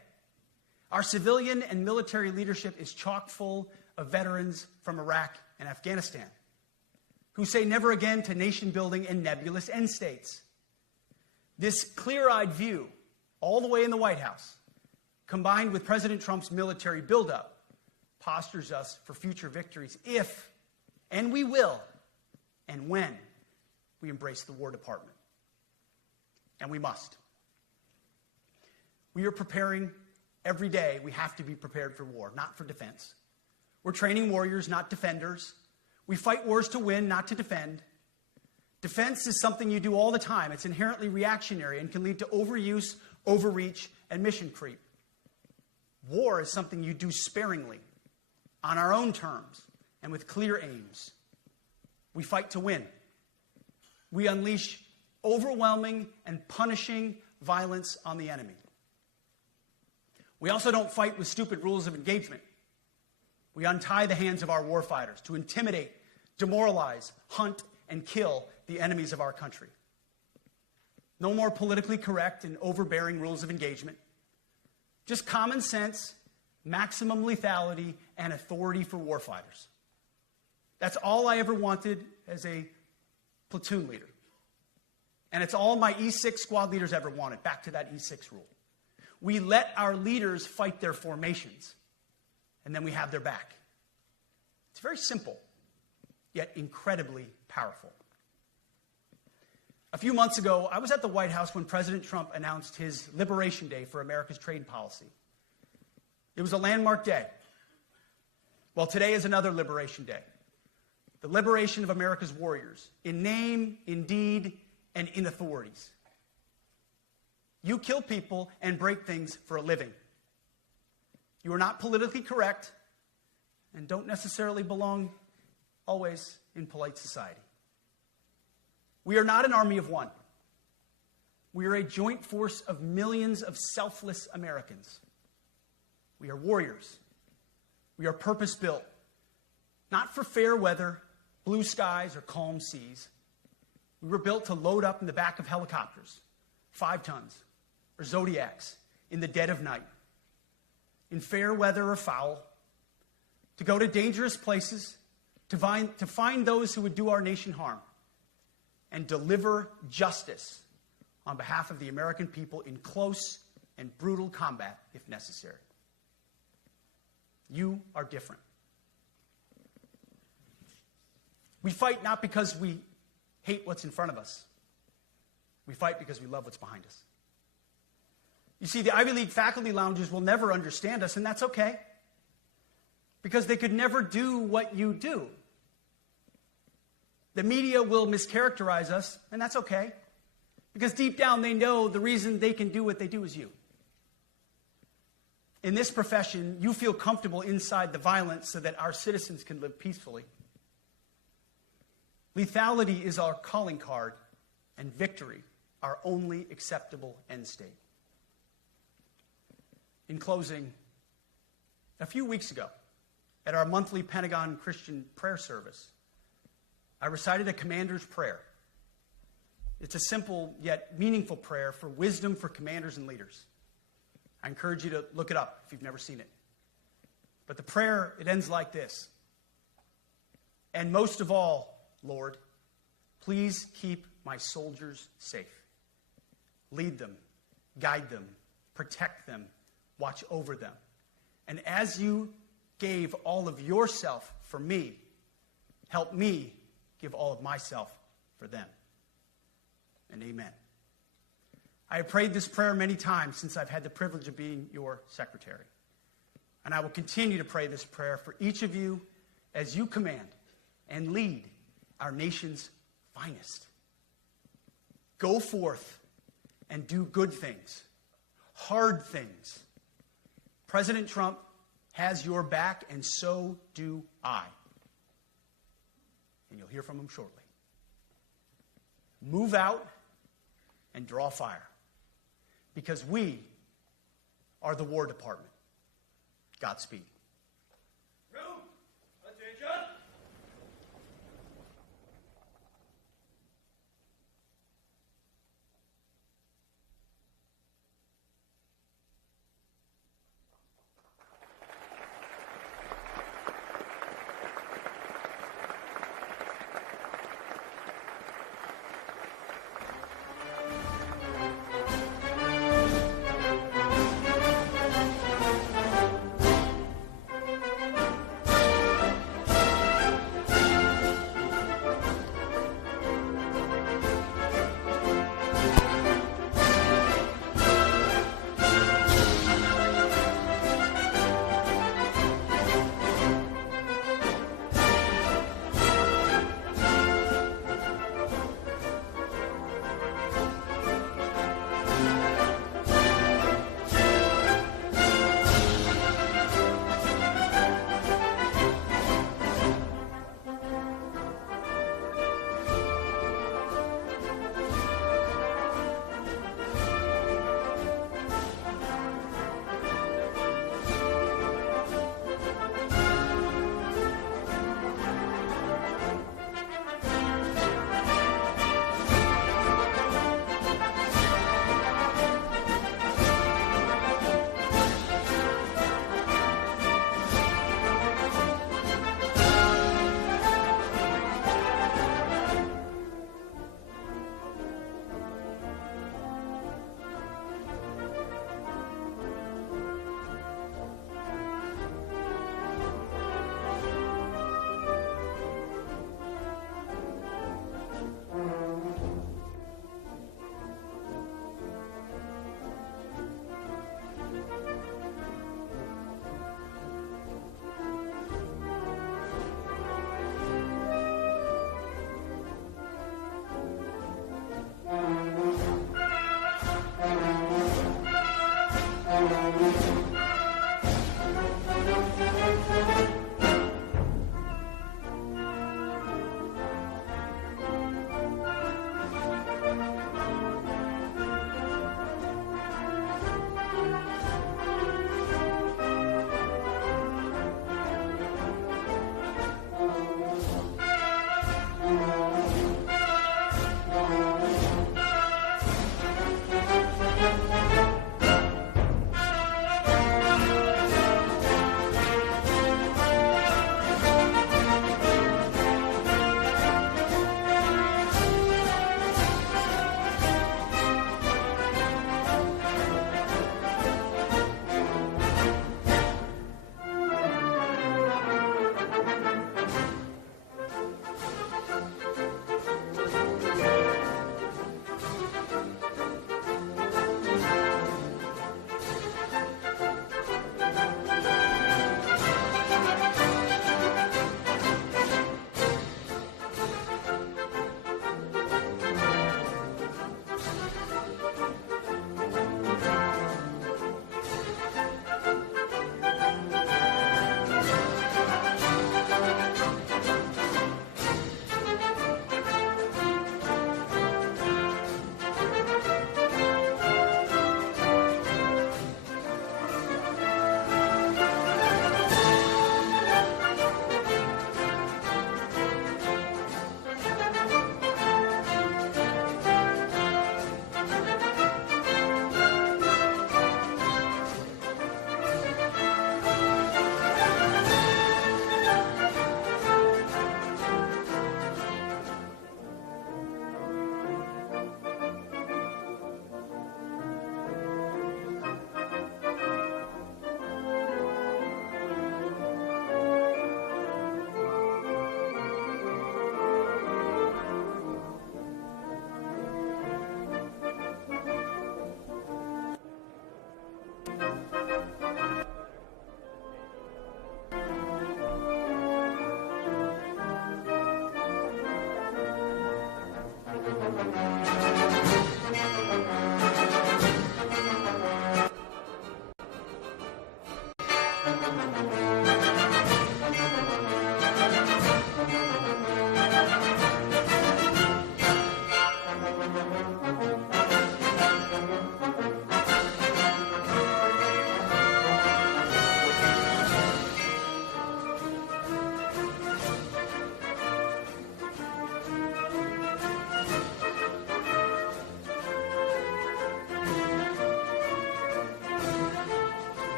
Our civilian and military leadership is chock full of veterans from Iraq and Afghanistan. who say never again to nation building and nebulous end states. This clear-eyed view, all the way in the White House, combined with President Trump's military buildup, postures us for future victories if, and we will, and when we embrace the War Department. And we must. We are preparing every day. We have to be prepared for war, not for defense. We're training warriors, not defenders. We fight wars to win, not to defend. Defense is something you do all the time. It's inherently reactionary and can lead to overuse, overreach, and mission creep. War is something you do sparingly, on our own terms, and with clear aims. We fight to win. We unleash overwhelming and punishing violence on the enemy. We also don't fight with stupid rules of engagement. We untie the hands of our warfighters to intimidate, demoralize, hunt, and kill the enemies of our country. No more politically correct and overbearing rules of engagement. Just common sense, maximum lethality, and authority for warfighters. That's all I ever wanted as a platoon leader. And it's all my E6 squad leaders ever wanted, back to that E6 rule. We let our leaders fight their formations, and then we have their back. It's very simple, yet incredibly powerful. A few months ago, I was at the White House when President Trump announced his Liberation Day for America's trade policy. It was a landmark day. Well, today is another Liberation Day. The liberation of America's warriors, in name, in deed, and in authorities. You kill people and break things for a living. You are not politically correct and don't necessarily belong always in polite society. We are not an army of one. We are a joint force of millions of selfless Americans. We are warriors. We are purpose-built, not for fair weather, blue skies, or calm seas. We were built to load up in the back of helicopters, 5 tons, or Zodiacs, in the dead of night, in fair weather or foul, to go to dangerous places, to find those who would do our nation harm, and deliver justice on behalf of the American people in close and brutal combat if necessary. You are different. We fight not because we hate what's in front of us. We fight because we love what's behind us. You see, the Ivy League faculty lounges will never understand us, and that's okay, because they could never do what you do. The media will mischaracterize us, and that's okay, because deep down they know the reason they can do what they do is you. In this profession, you feel comfortable inside the violence so that our citizens can live peacefully. Lethality is our calling card, and victory our only acceptable end state. In closing, a few weeks ago, at our monthly Pentagon Christian prayer service, I recited a commander's prayer. It's a simple yet meaningful prayer for wisdom for commanders and leaders. I encourage you to look it up if you've never seen it. But the prayer, it ends like this. And most of all, Lord, please keep my soldiers safe. Lead them, guide them, protect them, watch over them. And as you gave all of yourself for me, help me give all of myself for them. And amen. I have prayed this prayer many times since I've had the privilege of being your secretary. And I will continue to pray this prayer for each of you as you command and lead our nation's finest. Go forth and do good things, hard things. President Trump has your back, and so do I. And you'll hear from him shortly. Move out and draw fire, because we are the War Department. Godspeed. Room, attention.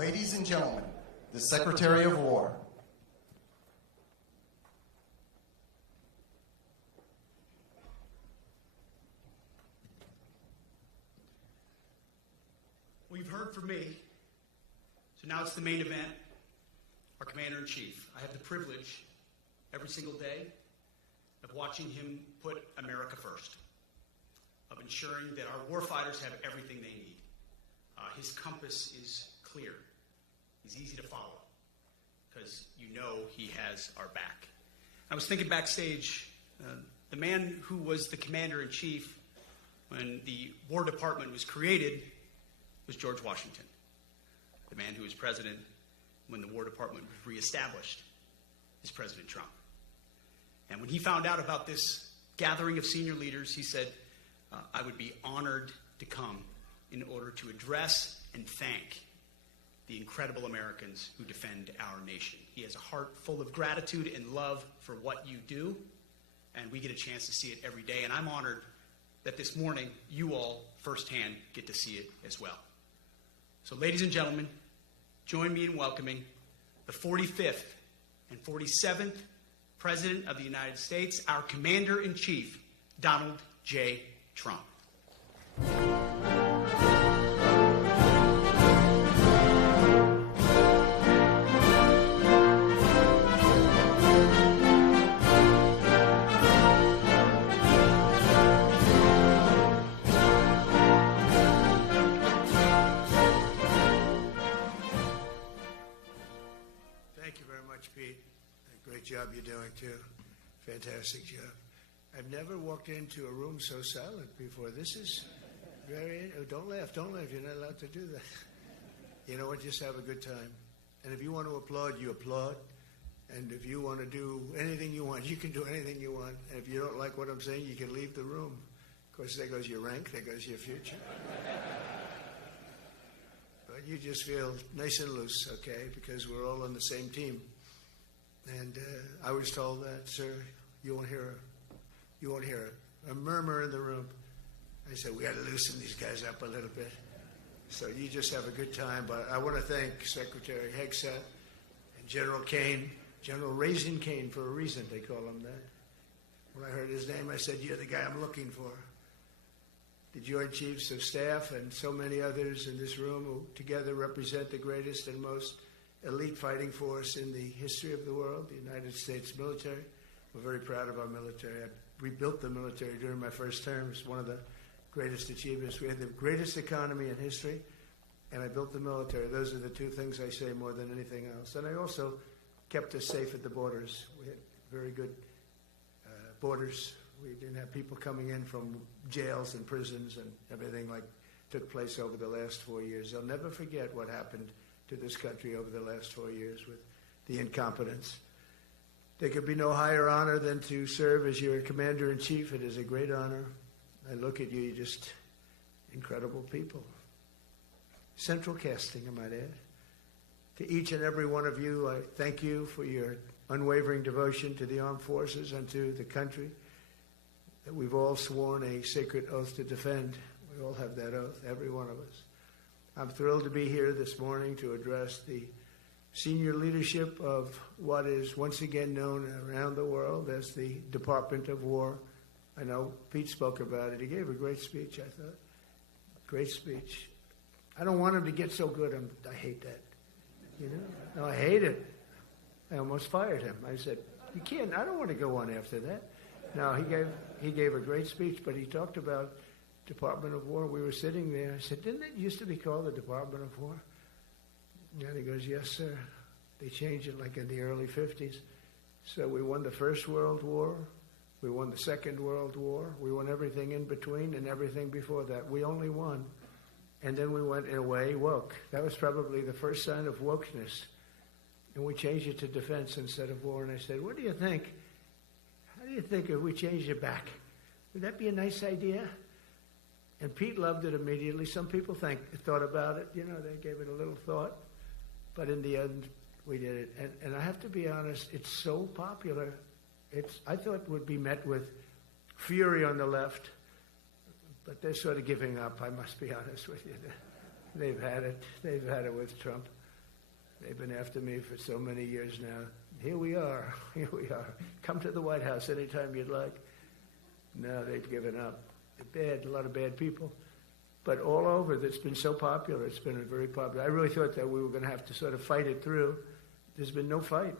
Ladies and gentlemen, the Secretary of War. Well, you've heard from me, so now it's the main event, our Commander-in-Chief. I have the privilege every single day of watching him put America first, of ensuring that our warfighters have everything they need. His compass is clear. He's easy to follow because you know he has our back. I was thinking backstage, the man who was the Commander-in-Chief when the War Department was created was George Washington. The man who was president when the War Department was reestablished is President Trump. And when he found out about this gathering of senior leaders, he said, I would be honored to come in order to address and thank the incredible Americans who defend our nation. He has a heart full of gratitude and love for what you do, and we get a chance to see it every day. And I'm honored that this morning you all firsthand get to see it as well. So ladies and gentlemen, join me in welcoming the 45th and 47th President of the United States, our Commander-in-Chief, Donald J. Trump. Thank you very much, Pete. Great job you're doing, too. Fantastic job. I've never walked into a room so silent before. This is very... Oh, don't laugh. You're not allowed to do that. You know what? Just have a good time. And if you want to applaud, you applaud. And if you want to do anything you want, you can do anything you want. And if you don't like what I'm saying, you can leave the room. Of course, there goes your rank. There goes your future. But you just feel nice and loose, okay? Because we're all on the same team. And I was told that, sir, you won't hear a murmur in the room. I said, we got to loosen these guys up a little bit. So you just have a good time. But I want to thank Secretary Hegseth and General Kane, General Raisin Kane for a reason, they call him that. When I heard his name, I said, you're the guy I'm looking for. The Joint Chiefs of Staff and so many others in this room who together represent the greatest and most elite fighting force in the history of the world, the United States military. We're very proud of our military. I rebuilt the military during my first term. It's one of the greatest achievements. We had the greatest economy in history, and I built the military. Those are the two things I say more than anything else. And I also kept us safe at the borders. We had very good borders. We didn't have people coming in from jails and prisons and everything like took place over the last 4 years. They'll never forget what happened to this country over the last 4 years with the incompetence. There could be no higher honor than to serve as your Commander-in-Chief. It is a great honor. I look at you, you're just incredible people. Central casting, I might add. To each and every one of you, I thank you for your unwavering devotion to the armed forces and to the country that we've all sworn a sacred oath to defend. We all have that oath, every one of us. I'm thrilled to be here this morning to address the senior leadership of what is once again known around the world as the Department of War. I know Pete spoke about it. He gave a great speech, I thought. Great speech. I don't want him to get so good. I hate that. You know? No, I hate it. I almost fired him. I said, you can't. I don't want to go on after that. No, he gave a great speech, but he talked about Department of War. We were sitting there. I said, didn't it used to be called the Department of War? And he goes, yes, sir. They changed it like in the early 50s. So we won the First World War. We won the Second World War. We won everything in between and everything before that. We only won. And then we went away woke. That was probably the first sign of wokeness. And we changed it to defense instead of war. And I said, what do you think? How do you think if we changed it back? Would that be a nice idea? And Pete loved it immediately. Some people thought about it. You know, they gave it a little thought. But in the end, we did it. And I have to be honest, it's so popular. I thought it would be met with fury on the left. But they're sort of giving up, I must be honest with you. They've had it. They've had it with Trump. They've been after me for so many years now. Here we are. Here we are. Come to the White House anytime you'd like. No, they've given up. They're bad, a lot of bad people. But all over, it's been so popular. It's been very popular. I really thought that we were going to have to sort of fight it through. There's been no fight.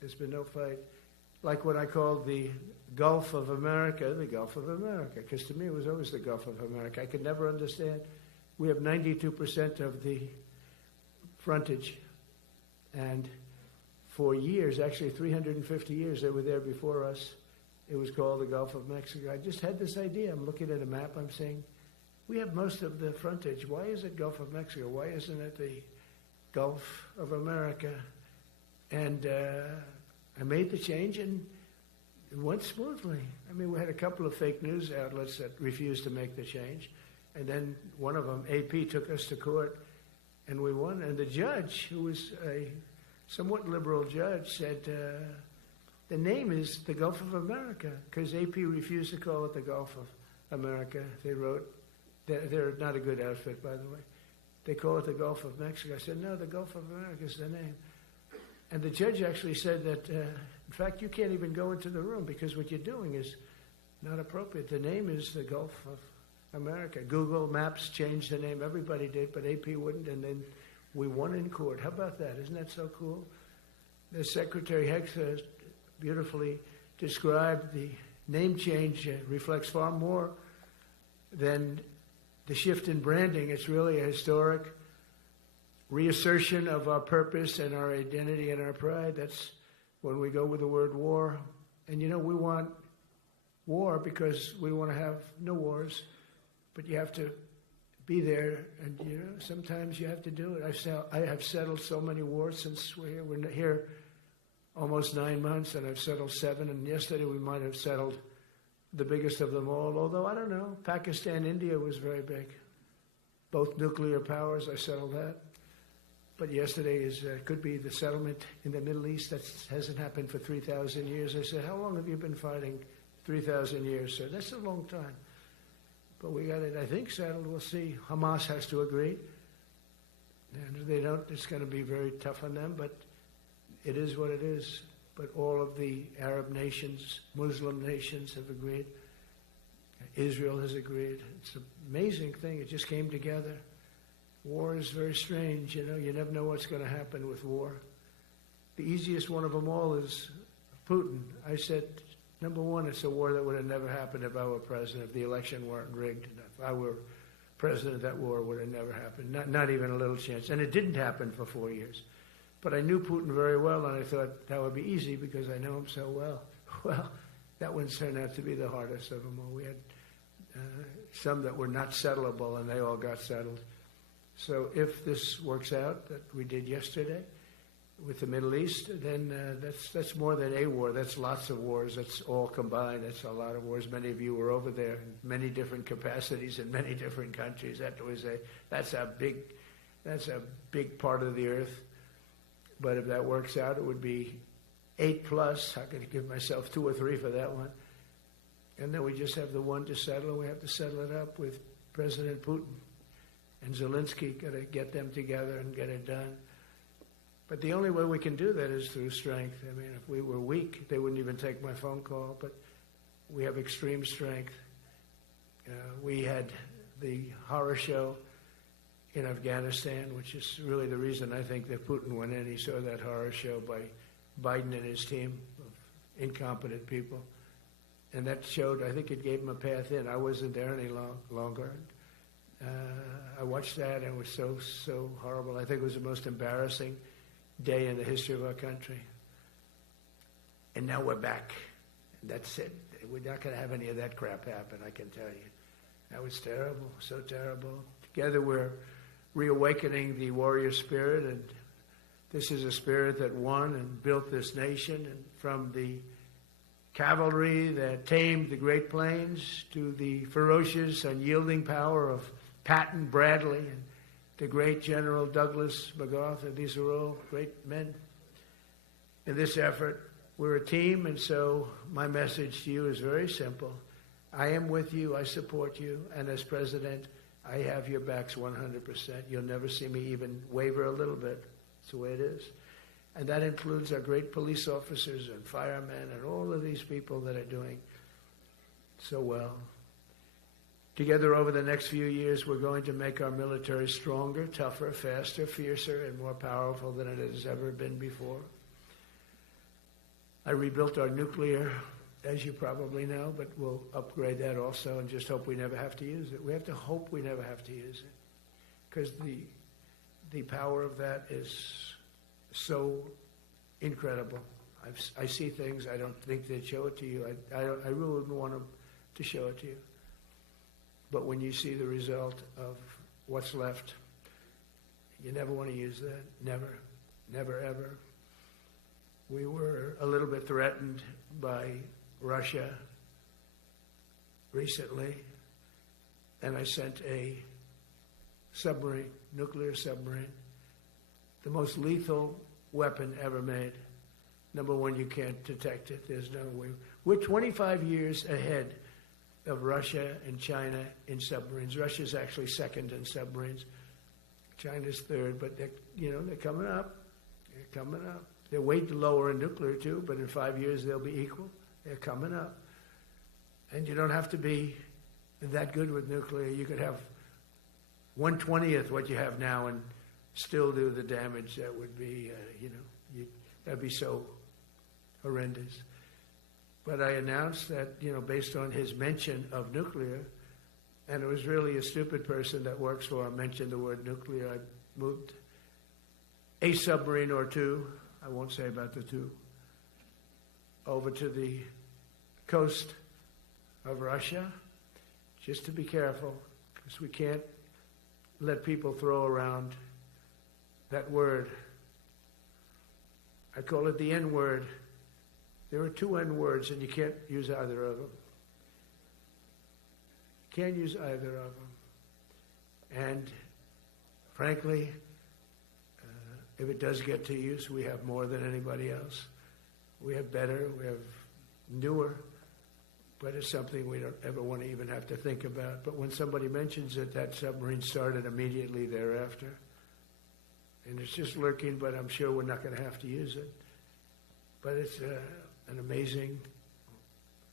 There's been no fight. Like what I called the Gulf of America, the Gulf of America, because to me it was always the Gulf of America. I could never understand. We have 92% of the frontage, and for years, actually 350 years, they were there before us. It was called the Gulf of Mexico. I just had this idea. I'm looking at a map. I'm saying, we have most of the frontage. Why is it Gulf of Mexico? Why isn't it the Gulf of America? And I made the change, and it went smoothly. I mean, we had a couple of fake news outlets that refused to make the change. And then one of them, AP, took us to court, and we won. And the judge, who was a somewhat liberal judge, said, the name is the Gulf of America, because AP refused to call it the Gulf of America. They wrote, they're not a good outfit, by the way. They call it the Gulf of Mexico. I said, no, the Gulf of America is the name. And the judge actually said that, in fact, you can't even go into the room because what you're doing is not appropriate. The name is the Gulf of America. Google Maps changed the name. Everybody did, but AP wouldn't, and then we won in court. How about that? Isn't that so cool? The Secretary Hexa beautifully described the name change reflects far more than the shift in branding. It's really a historic reassertion of our purpose and our identity and our pride. That's when we go with the word war. And you know, we want war because we want to have no wars, but you have to be there, and you know, sometimes you have to do it. I have settled so many wars since we're here. We're here almost 9 months, and I've settled 7, and yesterday we might have settled the biggest of them all, although I don't know. Pakistan, India was very big. Both nuclear powers, I settled that. But yesterday could be the settlement in the Middle East. That hasn't happened for 3,000 years. I said, how long have you been fighting? 3,000 years, sir. That's a long time. But we got it, I think, settled. We'll see. Hamas has to agree. And if they don't, it's going to be very tough on them. But it is what it is. But all of the Arab nations, Muslim nations have agreed. Israel has agreed. It's an amazing thing. It just came together. War is very strange. You know, you never know what's going to happen with war. The easiest one of them all is Putin. I said, number one, it's a war that would have never happened if I were president, if the election weren't rigged. If I were president, that war would have never happened. Not even a little chance. And it didn't happen for 4 years. But I knew Putin very well, and I thought that would be easy because I know him so well. Well, that one turned out to be the hardest of them all. We had some that were not settlable, and they all got settled. So if this works out, that we did yesterday with the Middle East, then that's more than a war. That's lots of wars. That's all combined. That's a lot of wars. Many of you were over there in many different capacities in many different countries. That's a big part of the earth. But if that works out, it would be 8+. I could give myself 2 or 3 for that one. And then we just have the one to settle. We have to settle it up with President Putin. And Zelensky, got to get them together and get it done. But the only way we can do that is through strength. I mean, if we were weak, they wouldn't even take my phone call. But we have extreme strength. We had the horror show in Afghanistan, which is really the reason I think that Putin went in. He saw that horror show by Biden and his team of incompetent people. And that showed, I think it gave him a path in. I wasn't there any longer. I watched that, and it was so horrible. I think it was the most embarrassing day in the history of our country. And now we're back. And that's it. We're not going to have any of that crap happen, I can tell you. That was terrible, so terrible. Together we're reawakening the warrior spirit, and this is a spirit that won and built this nation, and from the cavalry that tamed the Great Plains to the ferocious, unyielding power of Patton Bradley and the great General Douglas MacArthur. These are all great men. In this effort, we're a team, and so my message to you is very simple. I am with you, I support you, and as president, I have your backs 100%. You'll never see me even waver a little bit. It's the way it is. And that includes our great police officers and firemen and all of these people that are doing so well. Together over the next few years, we're going to make our military stronger, tougher, faster, fiercer, and more powerful than it has ever been before. I rebuilt our nuclear, as you probably know, but we'll upgrade that also and just hope we never have to use it. We have to hope we never have to use it, because the power of that is so incredible. I see things, I don't think they'd show it to you. I really wouldn't want them to show it to you. But when you see the result of what's left, you never want to use that. Never. Never, ever. We were a little bit threatened by Russia recently, and I sent a submarine, nuclear submarine, the most lethal weapon ever made. Number one, you can't detect it. There's no way. We're 25 years ahead of Russia and China in submarines. Russia's actually second in submarines. China's third, but they're coming up. They're coming up. They're way lower in nuclear too, but in 5 years they'll be equal. They're coming up. And you don't have to be that good with nuclear. You could have 1/20th what you have now and still do the damage that would be, that'd be so horrendous. But I announced that, based on his mention of nuclear, and it was really a stupid person that works for him mentioned the word nuclear, I moved a submarine or two, I won't say about the two, over to the coast of Russia, just to be careful, because we can't let people throw around that word. I call it the N-word. There are two N-words, and you can't use either of them. Can't use either of them. And frankly, if it does get to use, we have more than anybody else. We have better, we have newer, but it's something we don't ever want to even have to think about. But when somebody mentions it, that submarine started immediately thereafter. And it's just lurking, but I'm sure we're not going to have to use it. But it's an amazing,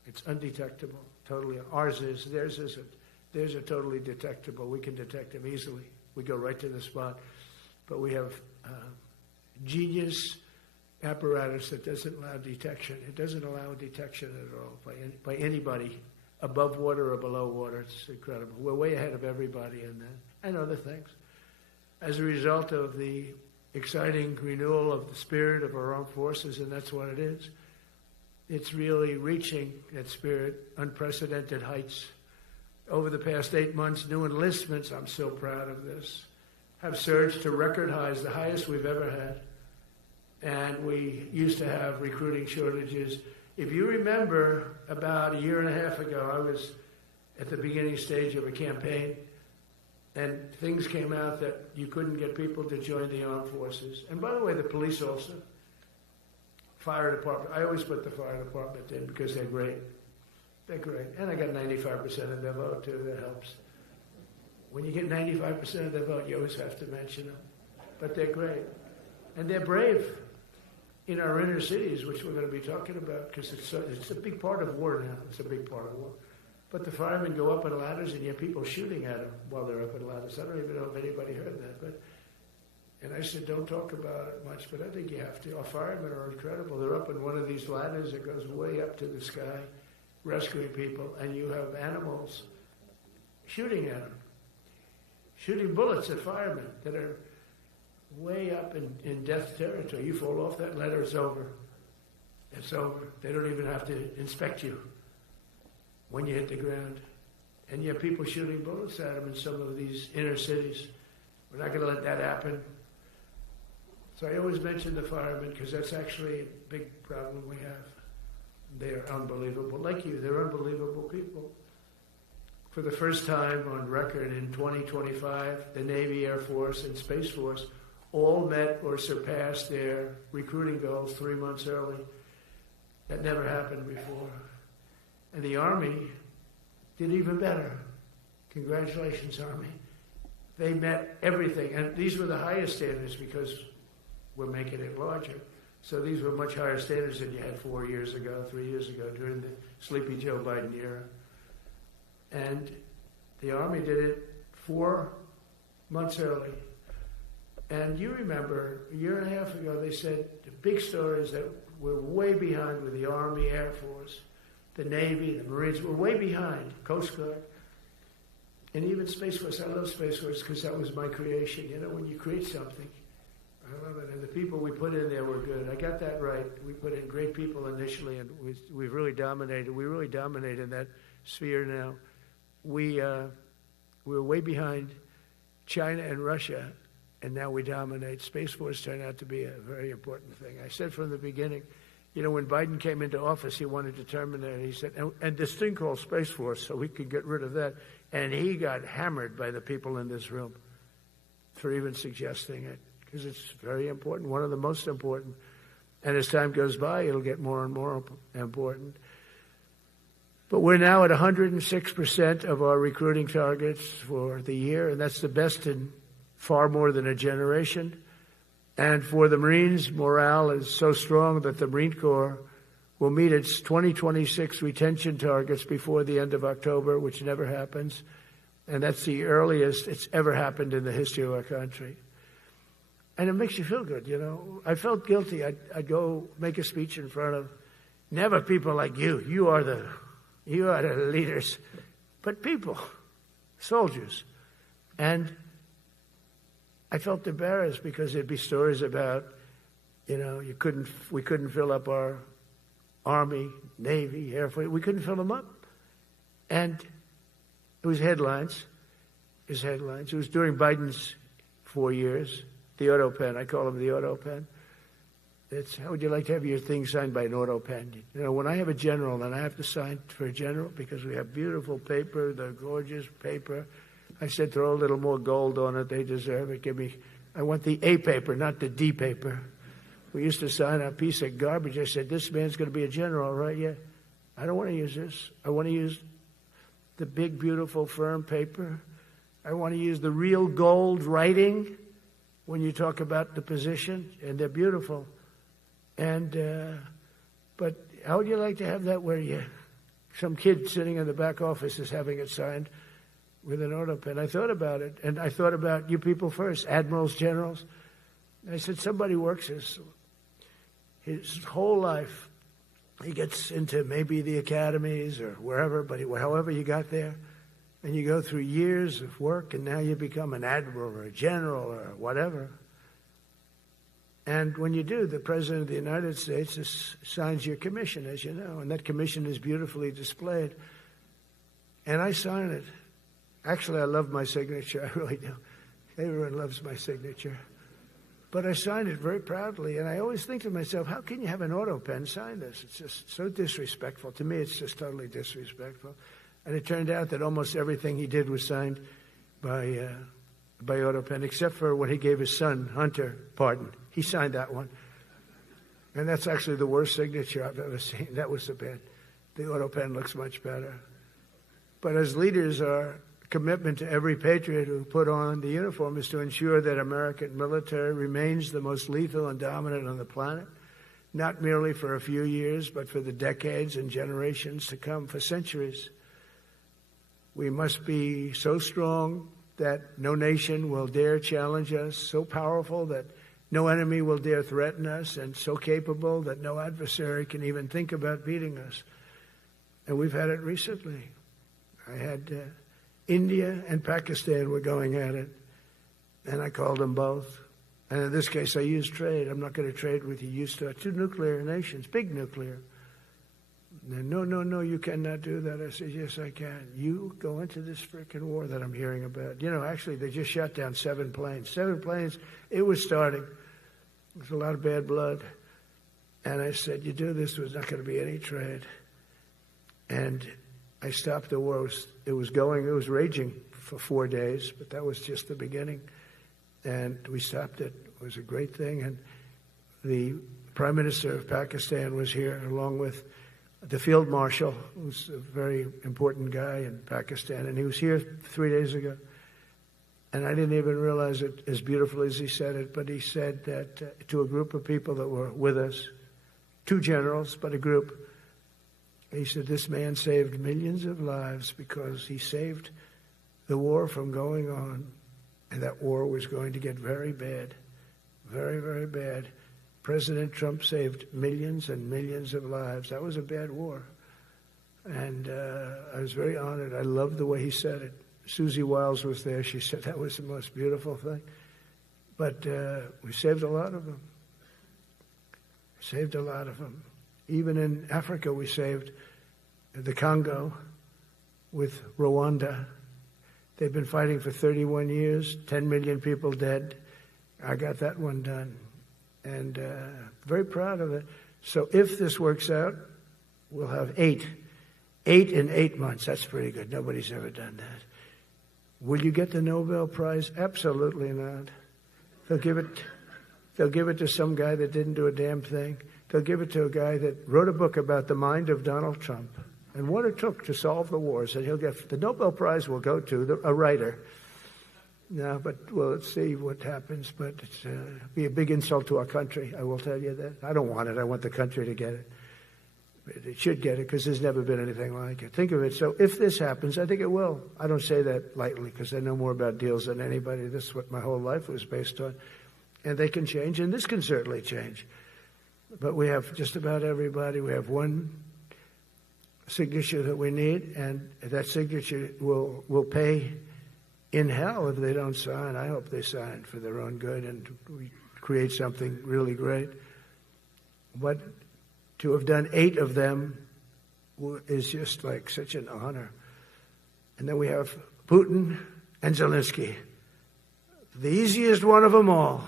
it's undetectable, totally. Ours is, theirs isn't. Theirs are totally detectable. We can detect them easily. We go right to the spot. But we have genius apparatus that doesn't allow detection. It doesn't allow detection at all by anybody above water or below water. It's incredible. We're way ahead of everybody in that and other things. As a result of the exciting renewal of the spirit of our armed forces, and that's what it is. It's really reaching that spirit, unprecedented heights. Over the past 8 months, new enlistments, I'm so proud of this, have surged to record highs, the highest we've ever had. And we used to have recruiting shortages. If you remember, about a year and a half ago, I was at the beginning stage of a campaign, and things came out that you couldn't get people to join the armed forces. And by the way, the police also, fire department. I always put the fire department in because they're great. They're great. And I got 95% of their vote, too. That helps. When you get 95% of their vote, you always have to mention them. But they're great. And they're brave in our inner cities, which we're going to be talking about, because it's a big part of war now. It's a big part of war. But the firemen go up on ladders, and you have people shooting at them while they're up on ladders. I don't even know if anybody heard that. And I said, don't talk about it much, but I think you have to. Our firemen are incredible. They're up on one of these ladders that goes way up to the sky, rescuing people, and you have animals shooting at them, shooting bullets at firemen that are way up in death territory. You fall off that ladder, it's over. It's over. They don't even have to inspect you when you hit the ground. And you have people shooting bullets at them in some of these inner cities. We're not going to let that happen. So I always mention the firemen because that's actually a big problem we have. They're unbelievable. Like you, they're unbelievable people. For the first time on record in 2025, the Navy, Air Force, and Space Force all met or surpassed their recruiting goals 3 months early. That never happened before. And the Army did even better. Congratulations, Army. They met everything. And these were the highest standards because we're making it larger. So these were much higher standards than you had 4 years ago, 3 years ago, during the Sleepy Joe Biden era. And the Army did it 4 months early. And you remember, a year and a half ago, they said the big story is that we're way behind with the Army, Air Force, the Navy, the Marines. We're way behind, Coast Guard. And even Space Force. I love Space Force because that was my creation. You know, when you create something, I love it. And the people we put in there were good. I got that right. We put in great people initially, and we've really dominated. We really dominate in that sphere now. We're way behind China and Russia, and now we dominate. Space Force turned out to be a very important thing. I said from the beginning, you know, when Biden came into office, he wanted to terminate it. He said, and this thing called Space Force, so we could get rid of that. And he got hammered by the people in this room for even suggesting it, because it's very important, one of the most important. And as time goes by, it'll get more and more important. But we're now at 106% of our recruiting targets for the year, and that's the best in far more than a generation. And for the Marines, morale is so strong that the Marine Corps will meet its 2026 retention targets before the end of October, which never happens. And that's the earliest it's ever happened in the history of our country. And it makes you feel good, you know. I felt guilty. I'd go make a speech in front of never people like you. You are the leaders. But people, soldiers. And I felt embarrassed because there'd be stories about, you know, we couldn't fill up our Army, Navy, Air Force. We couldn't fill them up. And it was headlines. It was during Biden's 4 years. The auto pen. I call him the auto pen. It's, how would you like to have your thing signed by an auto pen? You know, when I have a general and I have to sign for a general because we have beautiful paper, the gorgeous paper, I said throw a little more gold on it. They deserve it. I want the A paper, not the D paper. We used to sign a piece of garbage. I said, this man's going to be a general, right? Yeah. I don't want to use this. I want to use the big, beautiful, firm paper. I want to use the real gold writing when you talk about the position, and they're beautiful. And but how would you like to have that where some kid sitting in the back office is having it signed with an auto pen? I thought about it, and I thought about you people first, admirals, generals. I said, somebody works his whole life. He gets into maybe the academies or wherever, but however you got there, and you go through years of work, and now you become an admiral or a general or whatever. And when you do, the President of the United States signs your commission, as you know, and that commission is beautifully displayed. And I sign it. Actually, I love my signature. I really do. Everyone loves my signature. But I signed it very proudly, and I always think to myself, how can you have an auto pen sign this? It's just so disrespectful. To me, it's just totally disrespectful. And it turned out that almost everything he did was signed by auto pen, except for what he gave his son, Hunter, pardon. He signed that one. And that's actually the worst signature I've ever seen. That was the pen. The auto pen looks much better. But as leaders, our commitment to every patriot who put on the uniform is to ensure that American military remains the most lethal and dominant on the planet, not merely for a few years, but for the decades and generations to come, for centuries. We must be so strong that no nation will dare challenge us, so powerful that no enemy will dare threaten us, and so capable that no adversary can even think about beating us. And we've had it recently. I had India and Pakistan were going at it, and I called them both. And in this case, I used trade. I'm not going to trade with you. Used to 2 nuclear nations, big nuclear. And no, you cannot do that. I said, yes, I can. You go into this frickin' war that I'm hearing about. You know, actually, they just shot down 7 planes. 7 planes. It was starting. There's a lot of bad blood. And I said, you do this, there's not going to be any trade. And I stopped the war. It was raging for 4 days, but that was just the beginning. And we stopped it. It was a great thing. And the Prime Minister of Pakistan was here, along with the Field Marshal, who's a very important guy in Pakistan, and he was here 3 days ago. And I didn't even realize it as beautiful as he said it, but he said that to a group of people that were with us, 2 generals, but a group, he said, this man saved millions of lives because he saved the war from going on, and that war was going to get very bad, very, very bad. President Trump saved millions and millions of lives. That was a bad war. And I was very honored. I loved the way he said it. Susie Wiles was there. She said that was the most beautiful thing. But we saved a lot of them. Saved a lot of them. Even in Africa, we saved the Congo with Rwanda. They've been fighting for 31 years, 10 million people dead. I got that one done. And very proud of it. So if this works out, we'll have 8. 8 in 8 months. That's pretty good. Nobody's ever done that. Will you get the Nobel Prize? Absolutely not. They'll give it to some guy that didn't do a damn thing. They'll give it to a guy that wrote a book about the mind of Donald Trump and what it took to solve the wars. And he'll get the Nobel Prize will go to a writer. No, but well, let's see what happens. But it's be a big insult to our country. I will tell you that. I don't want it. I want the country to get it. It should get it because there's never been anything like it. Think of it. So if this happens, I think it will. I don't say that lightly because I know more about deals than anybody. This is what my whole life was based on. And they can change, and this can certainly change. But we have just about everybody. We have one signature that we need, and that signature will pay in hell if they don't sign. I hope they sign for their own good and we create something really great. But to have done 8 of them is just like such an honor. And then we have Putin and Zelensky. The easiest one of them all.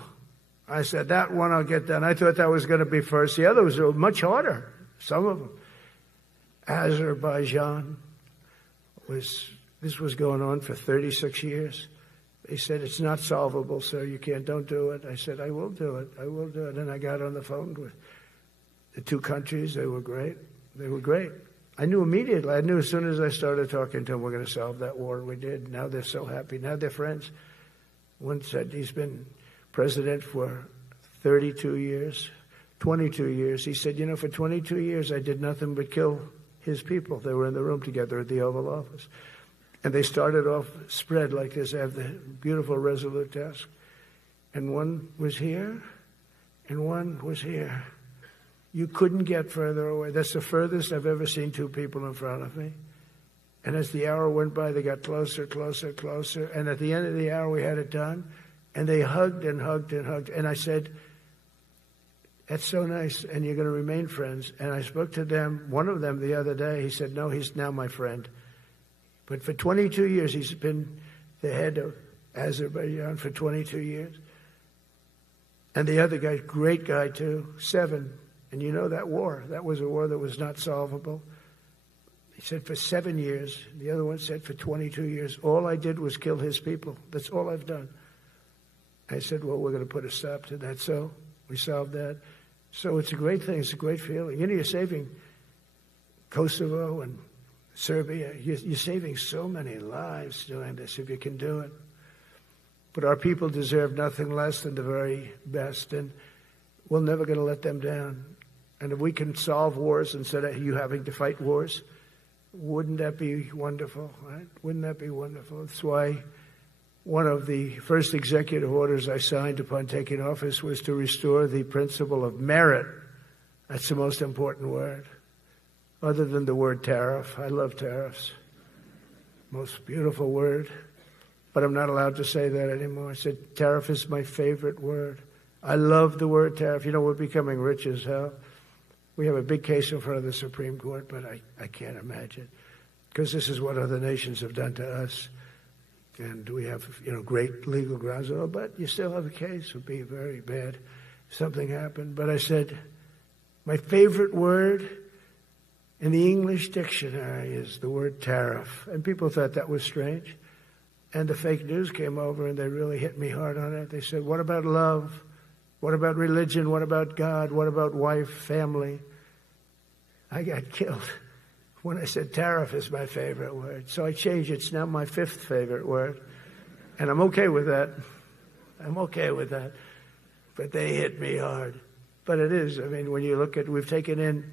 I said, that one I'll get done. I thought that was going to be first. The others were much harder, some of them. Azerbaijan this was going on for 36 years. They said, it's not solvable, sir. Don't do it. I said, I will do it. I will do it. And I got on the phone with the 2 countries. They were great. They were great. I knew immediately. I knew as soon as I started talking to them, we're going to solve that war. We did. Now they're so happy. Now they're friends. One said he's been president for 32 years, 22 years. He said, for 22 years, I did nothing but kill his people. They were in the room together at the Oval Office. And they started off spread like this. I have the beautiful Resolute desk. And one was here, and one was here. You couldn't get further away. That's the furthest I've ever seen 2 people in front of me. And as the hour went by, they got closer, closer, closer. And at the end of the hour, we had it done. And they hugged and hugged and hugged. And I said, that's so nice, and you're going to remain friends. And I spoke to them, one of them the other day. He said, no, he's now my friend. But for 22 years, he's been the head of Azerbaijan for 22 years. And the other guy, great guy too, 7. And you know that war, that was a war that was not solvable. He said for 7 years. The other one said for 22 years. All I did was kill his people. That's all I've done. I said, well, we're going to put a stop to that. So we solved that. So it's a great thing. It's a great feeling. You're saving Kosovo and Serbia. You're saving so many lives doing this if you can do it. But our people deserve nothing less than the very best. And we're never going to let them down. And if we can solve wars instead of you having to fight wars, wouldn't that be wonderful, right? Wouldn't that be wonderful? That's why one of the first executive orders I signed upon taking office was to restore the principle of merit. That's the most important word. Other than the word tariff. I love tariffs. Most beautiful word. But I'm not allowed to say that anymore. I said tariff is my favorite word. I love the word tariff. We're becoming rich as hell. We have a big case in front of the Supreme Court, but I can't imagine. Because this is what other nations have done to us. And we have, great legal grounds. Oh, but you still have a case. It would be very bad if something happened. But I said, my favorite word in the English dictionary is the word tariff. And people thought that was strange. And the fake news came over and they really hit me hard on it. They said, what about love? What about religion? What about God? What about wife, family? I got killed when I said tariff is my favorite word. So I changed it. It's now my 5th favorite word. And I'm okay with that. I'm okay with that. But they hit me hard. But it is. I mean, when you look at, we've taken in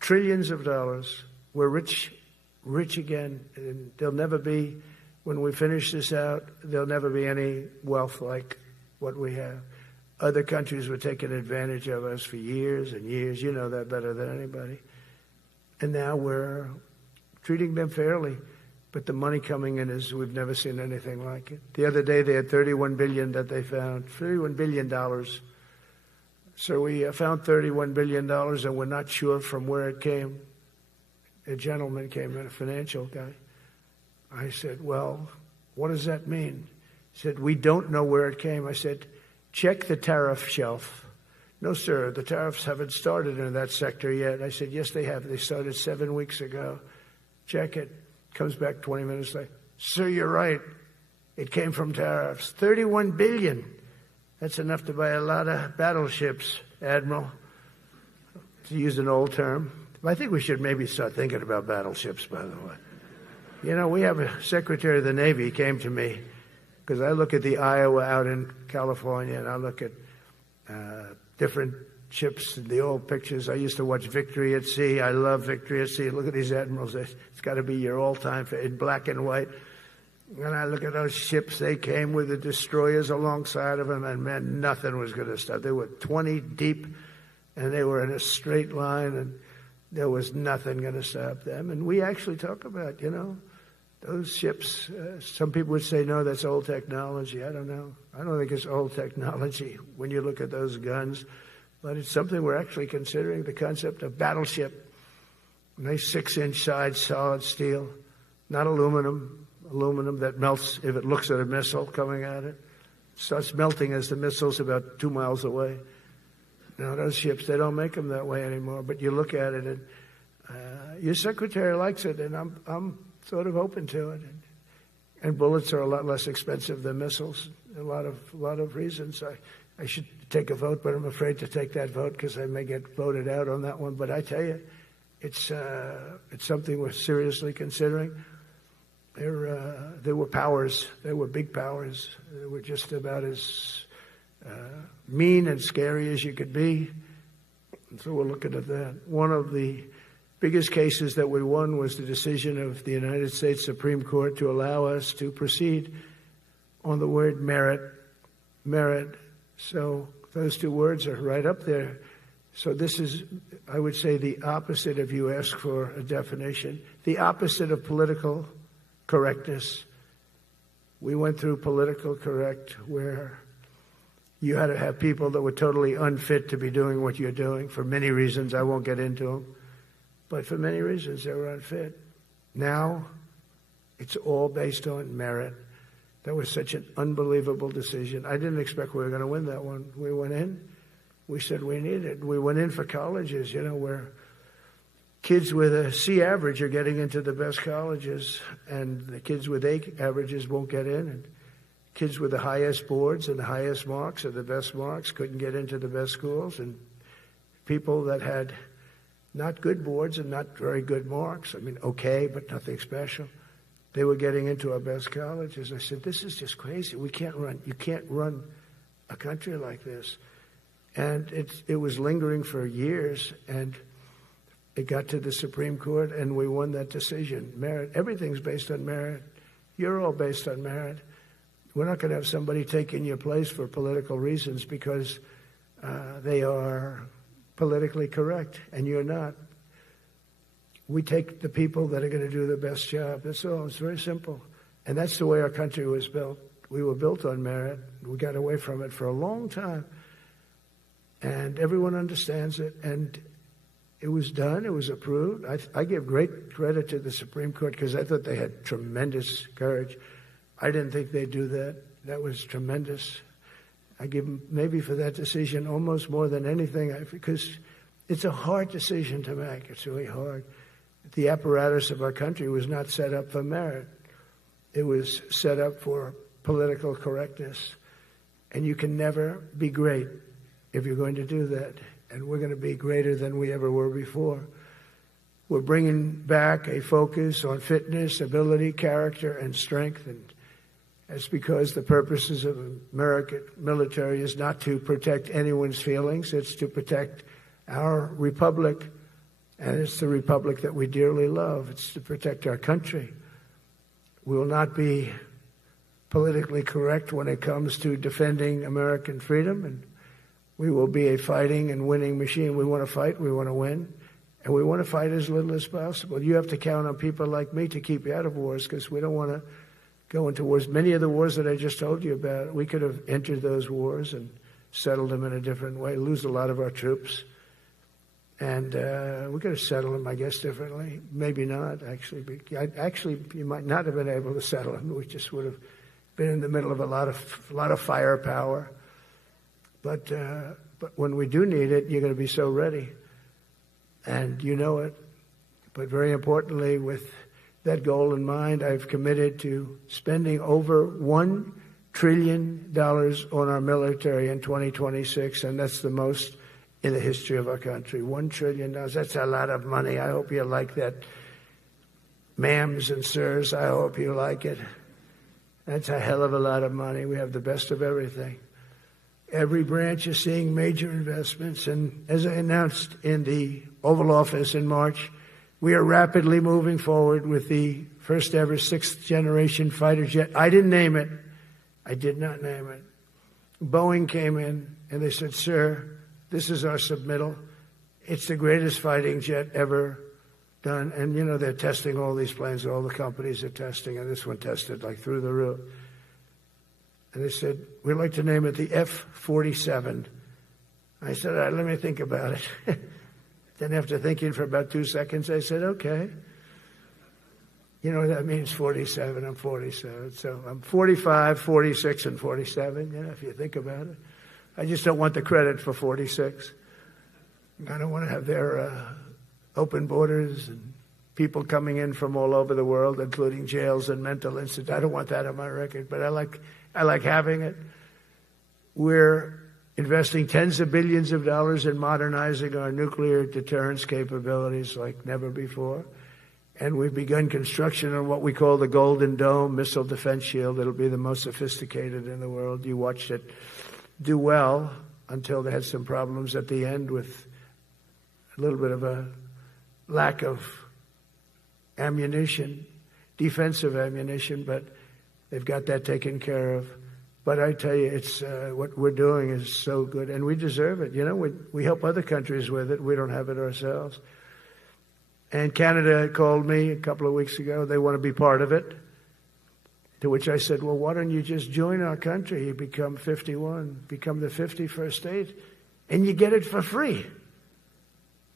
trillions of dollars. We're rich again. And there'll never be, when we finish this out, there'll never be any wealth like what we have. Other countries were taking advantage of us for years and years. You know that better than anybody. And now we're treating them fairly. But the money coming in is, we've never seen anything like it. The other day they had $31 billion that they found, $31 billion. So we found $31 billion and we're not sure from where it came. A gentleman came in, a financial guy. I said, well, what does that mean? He said, we don't know where it came. I said, check the tariff shelf. No, sir, the tariffs haven't started in that sector yet. I said, yes, they have. They started 7 weeks ago. Check it. Comes back 20 minutes later. Sir, you're right. It came from tariffs. $31 billion. That's enough to buy a lot of battleships, Admiral, to use an old term. I think we should maybe start thinking about battleships, by the way. You know, we have a Secretary of the Navy came to me because I look at the Iowa out in California and I look at different ships, the old pictures. I used to watch Victory at Sea. I love Victory at Sea. Look at these admirals. It's got to be your all-time in black and white. And I look at those ships. They came with the destroyers alongside of them, and man, nothing was going to stop. They were 20 deep, and they were in a straight line, and there was nothing going to stop them. And we actually talk about, you know, those ships. Some people would say, no, that's old technology. I don't know. I don't think it's old technology when you look at those guns. But it's something we're actually considering, the concept of battleship. Nice 6-inch sides, solid steel, not aluminum that melts if it looks at a missile coming at it. Starts melting as the missile's about 2 miles away. Now, those ships, they don't make them that way anymore. But you look at it, and your secretary likes it, and I'm sort of open to it. And bullets are a lot less expensive than missiles. A lot of reasons. I should take a vote, but I'm afraid to take that vote because I may get voted out on that one. But I tell you, it's something we're seriously considering. There were powers. There were big powers. They were just about as mean and scary as you could be. And so we're looking at that. One of the biggest cases that we won was the decision of the United States Supreme Court to allow us to proceed on the word merit. Merit. So those two words are right up there. So this is, I would say, the opposite if you ask for a definition. The opposite of political correctness. We went through political correct where you had to have people that were totally unfit to be doing what you're doing for many reasons. I won't get into them. But for many reasons, they were unfit. Now, it's all based on merit. That was such an unbelievable decision. I didn't expect we were going to win that one. We went in. We said we needed it. We went in for colleges, you know, where kids with a C average are getting into the best colleges, and the kids with A averages won't get in. And kids with the highest boards and the highest marks or the best marks couldn't get into the best schools. And people that had not good boards and not very good marks, I mean, okay, but nothing special, they were getting into our best colleges. I said, this is just crazy. You can't run a country like this. And it was lingering for years, and it got to the Supreme Court, and we won that decision. Merit. Everything's based on merit. You're all based on merit. We're not going to have somebody taking your place for political reasons because they are politically correct, and you're not. We take the people that are going to do the best job. That's all. It's very simple. And that's the way our country was built. We were built on merit. We got away from it for a long time. And everyone understands it. And it was done. It was approved. I give great credit to the Supreme Court because I thought they had tremendous courage. I didn't think they'd do that. That was tremendous. I give them maybe for that decision almost more than anything because it's a hard decision to make. It's really hard. The apparatus of our country was not set up for merit. It was set up for political correctness. And you can never be great if you're going to do that. And we're going to be greater than we ever were before. We're bringing back a focus on fitness, ability, character, and strength. And It's because the purposes of American military is not to protect anyone's feelings. It's to protect our republic, and it's the republic that we dearly love. It's to protect our country. We will not be politically correct when it comes to defending American freedom, and we will be a fighting and winning machine. We want to fight, we want to win, and we want to fight as little as possible. You have to count on people like me to keep you out of wars, because we don't want to go into wars. Many of the wars that I just told you about, we could have entered those wars and settled them in a different way, lose a lot of our troops. And we could have settled them, I guess, differently. Maybe not, actually. Actually, you might not have been able to settle them. We just would have been in the middle of a lot of firepower. But when we do need it, you're going to be so ready. And you know it. But very importantly, with that goal in mind, I've committed to spending over $1 trillion on our military in 2026, and that's the most in the history of our country. $1 trillion. That's a lot of money. I hope you like that. Ma'ams and sirs, I hope you like it. That's a hell of a lot of money. We have the best of everything. Every branch is seeing major investments, and as I announced in the Oval Office in March, we are rapidly moving forward with the first ever 6th generation fighter jet. I didn't name it. I did not name it. Boeing came in and they said, "Sir, this is our submittal. It's the greatest fighting jet ever done." And, you know, they're testing all these planes. All the companies are testing, and this one tested like through the roof. And they said, "We'd like to name it the F-47. I said, "All right, let me think about it." Then after thinking for about 2 seconds, I said, "Okay." You know what that means, 47. I'm 47. So I'm 45, 46, and 47, you know, if you think about it. I just don't want the credit for 46. I don't want to have their open borders and people coming in from all over the world, including jails and mental institutes. I don't want that on my record, but I like having it. We're investing tens of billions of dollars in modernizing our nuclear deterrence capabilities like never before. And we've begun construction on what we call the Golden Dome missile defense shield. It'll be the most sophisticated in the world. You watched it do well until they had some problems at the end with a little bit of a lack of ammunition, defensive ammunition, but they've got that taken care of. But I tell you, it's what we're doing is so good, and we deserve it. You know, we help other countries with it. We don't have it ourselves. And Canada called me a couple of weeks ago. They want to be part of it. To which I said, "Well, why don't you just join our country? You become 51, become the 51st state, and you get it for free."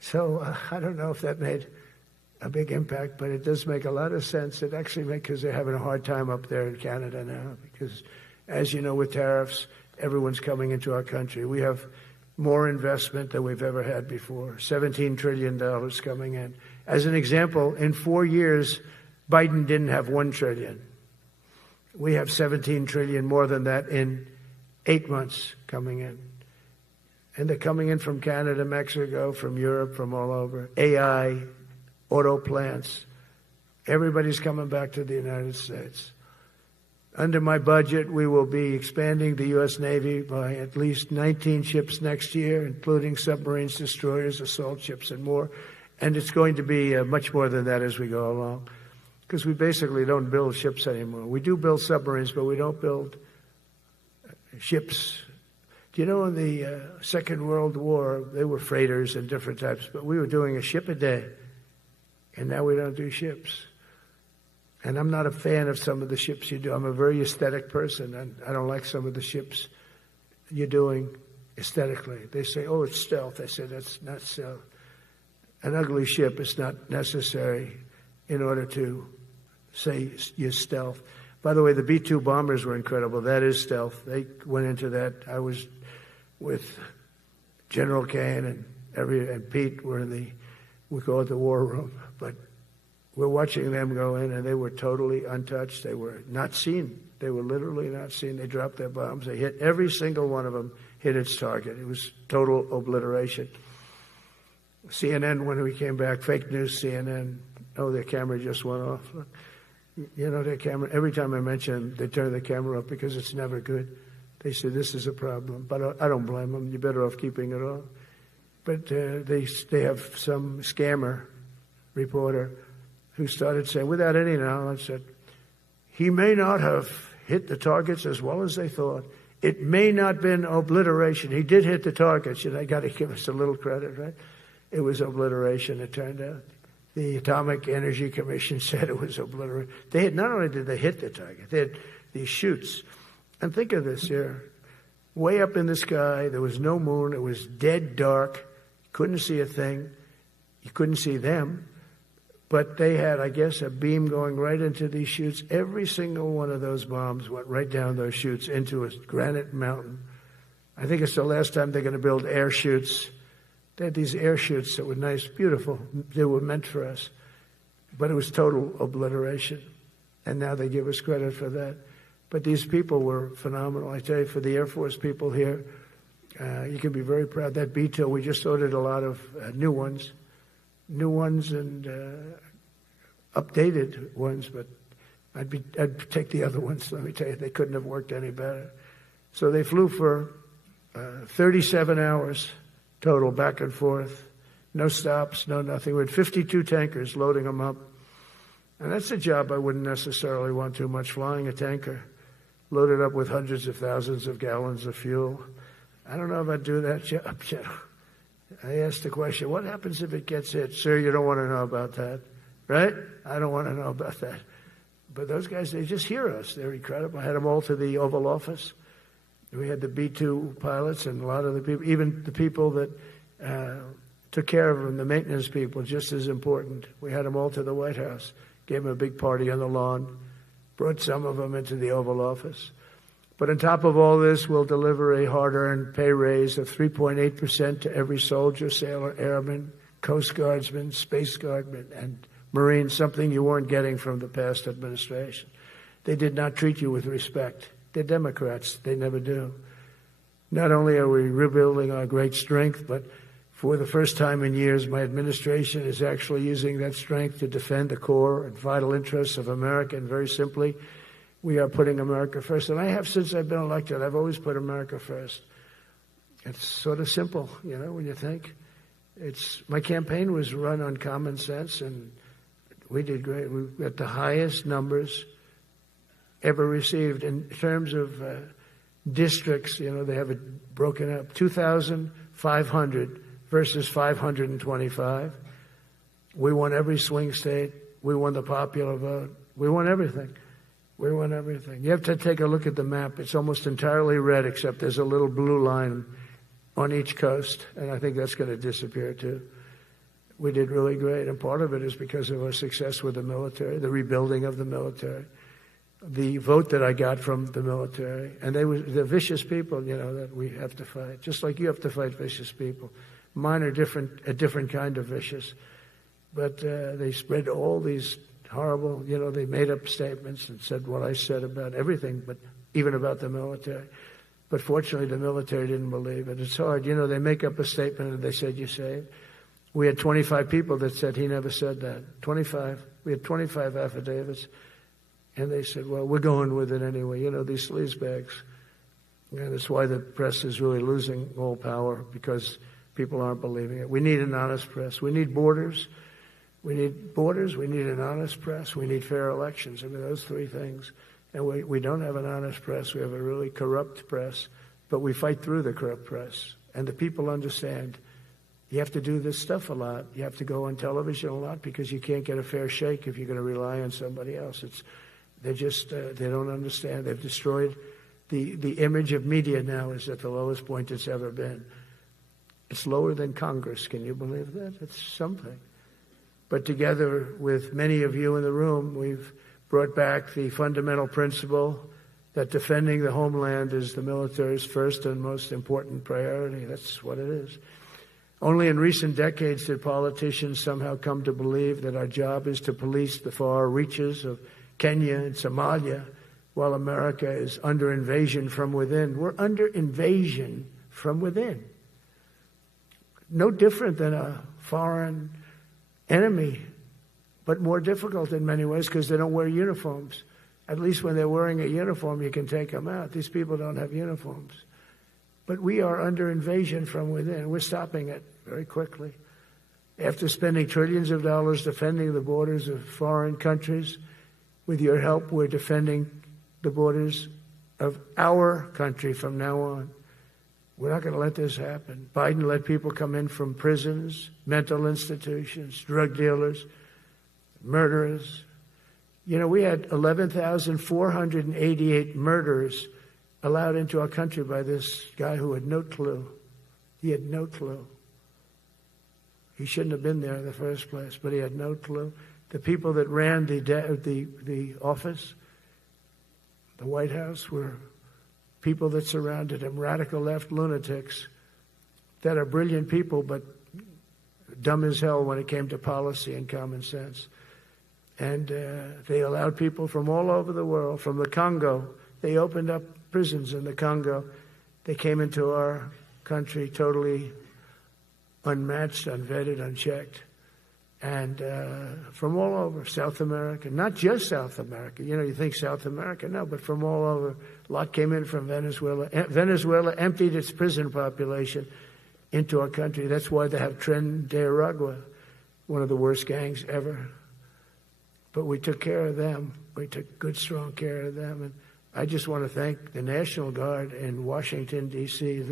So I don't know if that made a big impact, but it does make a lot of sense. It actually makes, because they're having a hard time up there in Canada now, because as you know, with tariffs, everyone's coming into our country. We have more investment than we've ever had before, $17 trillion coming in. As an example, in 4 years, Biden didn't have $1 trillion. We have $17 trillion more than that in 8 months coming in. And they're coming in from Canada, Mexico, from Europe, from all over. AI, auto plants. Everybody's coming back to the United States. Under my budget, we will be expanding the U.S. Navy by at least 19 ships next year, including submarines, destroyers, assault ships, and more. And it's going to be much more than that as we go along, because we basically don't build ships anymore. We do build submarines, but we don't build ships. Do you know in the Second World War, they were freighters and different types, but we were doing a ship a day, and now we don't do ships. And I'm not a fan of some of the ships you do. I'm a very aesthetic person, and I don't like some of the ships you're doing aesthetically. They say, "Oh, it's stealth." I say, "That's not stealth. An ugly ship is not necessary in order to say you're stealth." By the way, the B-2 bombers were incredible. That is stealth. They went into that. I was with General Kane and Pete were we call it the war room, but we're watching them go in, and they were totally untouched. They were not seen. They were literally not seen. They dropped their bombs. They hit every single one of them, hit its target. It was total obliteration. CNN, when we came back, fake news CNN, oh, their camera just went off. You know, their camera, every time I mention them, they turn the camera up because it's never good. They say, this is a problem. But I don't blame them. You're better off keeping it off. But they have some scammer reporter who started saying, without any knowledge, that he may not have hit the targets as well as they thought. It may not have been obliteration. He did hit the targets, and I got to give us a little credit, right? It was obliteration, it turned out. The Atomic Energy Commission said it was obliteration. They had, not only did they hit the target, they had these chutes. And think of this here. Way up in the sky, there was no moon. It was dead dark. Couldn't see a thing. You couldn't see them. But they had, I guess, a beam going right into these chutes. Every single one of those bombs went right down those chutes into a granite mountain. I think it's the last time they're going to build air chutes. They had these air chutes that were nice, beautiful. They were meant for us. But it was total obliteration. And now they give us credit for that. But these people were phenomenal. I tell you, for the Air Force people here, you can be very proud. That B-2, we just ordered a lot of new ones and updated ones, but I'd take the other ones. Let me tell you, they couldn't have worked any better. So they flew for 37 hours total, back and forth, no stops, no nothing. We had 52 tankers loading them up, and that's a job I wouldn't necessarily want too much, flying a tanker loaded up with hundreds of thousands of gallons of fuel. I don't know if I'd do that job. I asked the question, what happens if it gets hit? Sir, you don't want to know about that, right? I don't want to know about that. But those guys, they just hear us. They're incredible. I had them all to the Oval Office. We had the B-2 pilots and a lot of the people, even the people that took care of them, the maintenance people, just as important. We had them all to the White House, gave them a big party on the lawn, brought some of them into the Oval Office. But on top of all this, we'll deliver a hard-earned pay raise of 3.8% to every soldier, sailor, airman, Coast Guardsman, Space Guardman, and Marine, something you weren't getting from the past administration. They did not treat you with respect. They're Democrats. They never do. Not only are we rebuilding our great strength, but for the first time in years, my administration is actually using that strength to defend the core and vital interests of America. And very simply, we are putting America first. And I have since I've been elected. I've always put America first. It's sort of simple, you know, when you think. My campaign was run on common sense, and we did great. We got the highest numbers ever received in terms of districts. You know, they have it broken up, 2,500 versus 525. We won every swing state. We won the popular vote. We won everything. We won everything. You have to take a look at the map. It's almost entirely red, except there's a little blue line on each coast, and I think that's going to disappear too. We did really great, and part of it is because of our success with the military, the rebuilding of the military, the vote that I got from the military, and they're vicious people, you know, that we have to fight, just like you have to fight vicious people. Mine are a different kind of vicious, but they spread all these horrible, you know, they made up statements and said what I said about everything, but even about the military. But fortunately, the military didn't believe it. It's hard. You know, they make up a statement and they said, you say it. We had 25 people that said he never said that. 25. We had 25 affidavits. And they said, well, we're going with it anyway. You know, these sleazebags. And that's why the press is really losing all power, because people aren't believing it. We need an honest press. We need borders. We need borders. We need an honest press. We need fair elections. I mean, those three things. And we don't have an honest press. We have a really corrupt press. But we fight through the corrupt press. And the people understand you have to do this stuff a lot. You have to go on television a lot, because you can't get a fair shake if you're going to rely on somebody else. They don't understand. They've destroyed the image of media. Now is at the lowest point it's ever been. It's lower than Congress. Can you believe that? It's something. But together with many of you in the room, we've brought back the fundamental principle that defending the homeland is the military's first and most important priority. That's what it is. Only in recent decades did politicians somehow come to believe that our job is to police the far reaches of Kenya and Somalia, while America is under invasion from within. We're under invasion from within. No different than a foreign enemy but more difficult in many ways because they don't wear uniforms. At least when they're wearing a uniform, you can take them out. These people don't have uniforms. But we are under invasion from within. We're stopping it very quickly. After spending trillions of dollars defending the borders of foreign countries, with your help, we're defending the borders of our country from now on. We're not going to let this happen. Biden let people come in from prisons, mental institutions, drug dealers, murderers. You know, we had 11,488 murderers allowed into our country by this guy who had no clue. He had no clue. He shouldn't have been there in the first place, but he had no clue. The people that ran the office, the White House, were people that surrounded him, radical left lunatics that are brilliant people, but dumb as hell when it came to policy and common sense. And they allowed people from all over the world, from the Congo. They opened up prisons in the Congo. They came into our country totally unmatched, unvetted, unchecked. And from all over, South America, not just South America. You know, you think South America, no, but from all over. A lot came in from Venezuela. Venezuela emptied its prison population into our country. That's why they have Tren de Aragua, one of the worst gangs ever. But we took care of them. We took good, strong care of them. And I just want to thank the National Guard in Washington, D.C.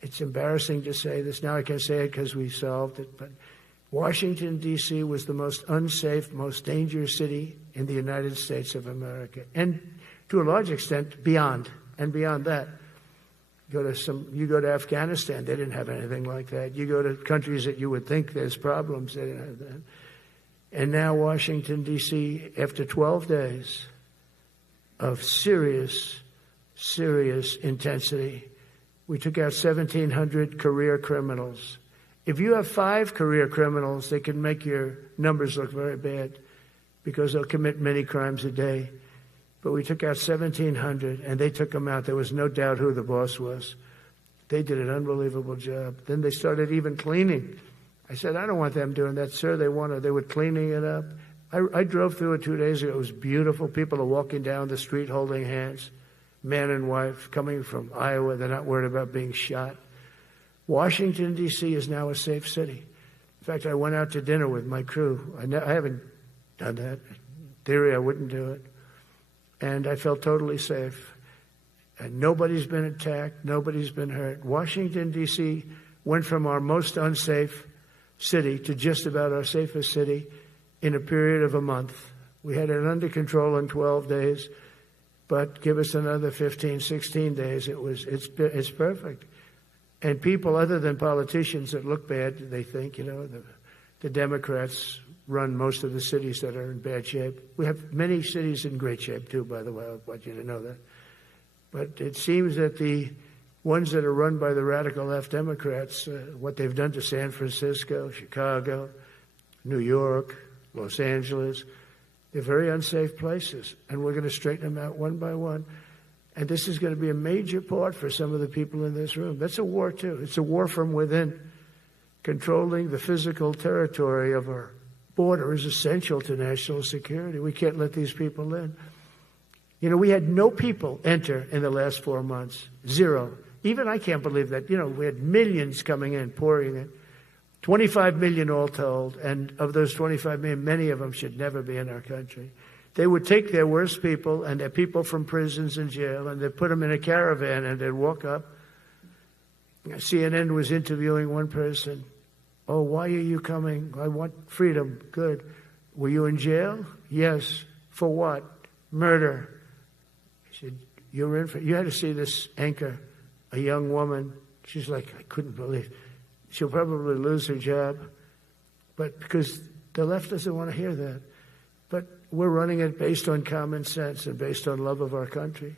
It's embarrassing to say this. Now I can say it because we solved it. But Washington, D.C. was the most unsafe, most dangerous city in the United States of America. And to a large extent, beyond. And beyond that. You go to Afghanistan, they didn't have anything like that. You go to countries that you would think there's problems, they didn't have that. And now Washington, D.C., after 12 days of serious, serious intensity, we took out 1,700 career criminals. If you have 5 career criminals, they can make your numbers look very bad because they'll commit many crimes a day. But we took out 1,700, and they took them out. There was no doubt who the boss was. They did an unbelievable job. Then they started even cleaning. I said, I don't want them doing that. Sir, they were cleaning it up. I drove through it 2 days ago. It was beautiful. People are walking down the street holding hands, man and wife, coming from Iowa. They're not worried about being shot. Washington, D.C. is now a safe city. In fact, I went out to dinner with my crew. I haven't done that. In theory, I wouldn't do it. And I felt totally safe. And nobody's been attacked. Nobody's been hurt. Washington, D.C. went from our most unsafe city to just about our safest city in a period of a month. We had it under control in 12 days, but give us another 15, 16 days. It's perfect. And people other than politicians that look bad, they think, the Democrats run most of the cities that are in bad shape. We have many cities in great shape too, by the way. I want you to know that. But it seems that the ones that are run by the radical left Democrats, what they've done to San Francisco, Chicago, New York, Los Angeles, they're very unsafe places. And we're going to straighten them out one by one. And this is going to be a major part for some of the people in this room. That's a war, too. It's a war from within. Controlling the physical territory of our border is essential to national security. We can't let these people in. We had no people enter in the last 4 months. 0. Even I can't believe that. We had millions coming in, pouring in. 25 million all told. And of those 25 million, many of them should never be in our country. They would take their worst people and their people from prisons and jail, and they'd put them in a caravan, and they'd walk up. CNN was interviewing one person. Oh, why are you coming? I want freedom. Good. Were you in jail? Yes. For what? Murder. He said, you're in for... You had to see this anchor, a young woman. She's like, I couldn't believe. She'll probably lose her job. But because the left doesn't want to hear that. But we're running it based on common sense and based on love of our country.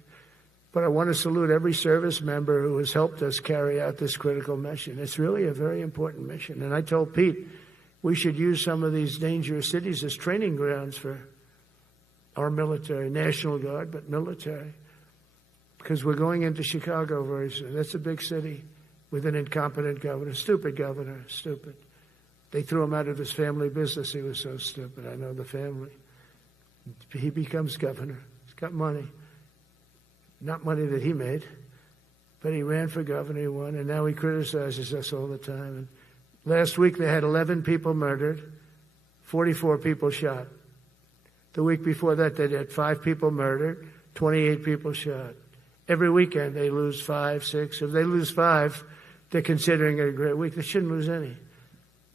But I want to salute every service member who has helped us carry out this critical mission. It's really a very important mission. And I told Pete, we should use some of these dangerous cities as training grounds for our military, National Guard, but military. Because we're going into Chicago very soon. That's a big city with an incompetent governor, stupid governor, stupid. They threw him out of his family business. He was so stupid. I know the family. He becomes governor. He's got money. Not money that he made, but he ran for governor, he won, and now he criticizes us all the time. And last week they had 11 people murdered, 44 people shot. The week before that they had 5 people murdered, 28 people shot. Every weekend they lose 5, 6. If they lose 5, they're considering it a great week. They shouldn't lose any.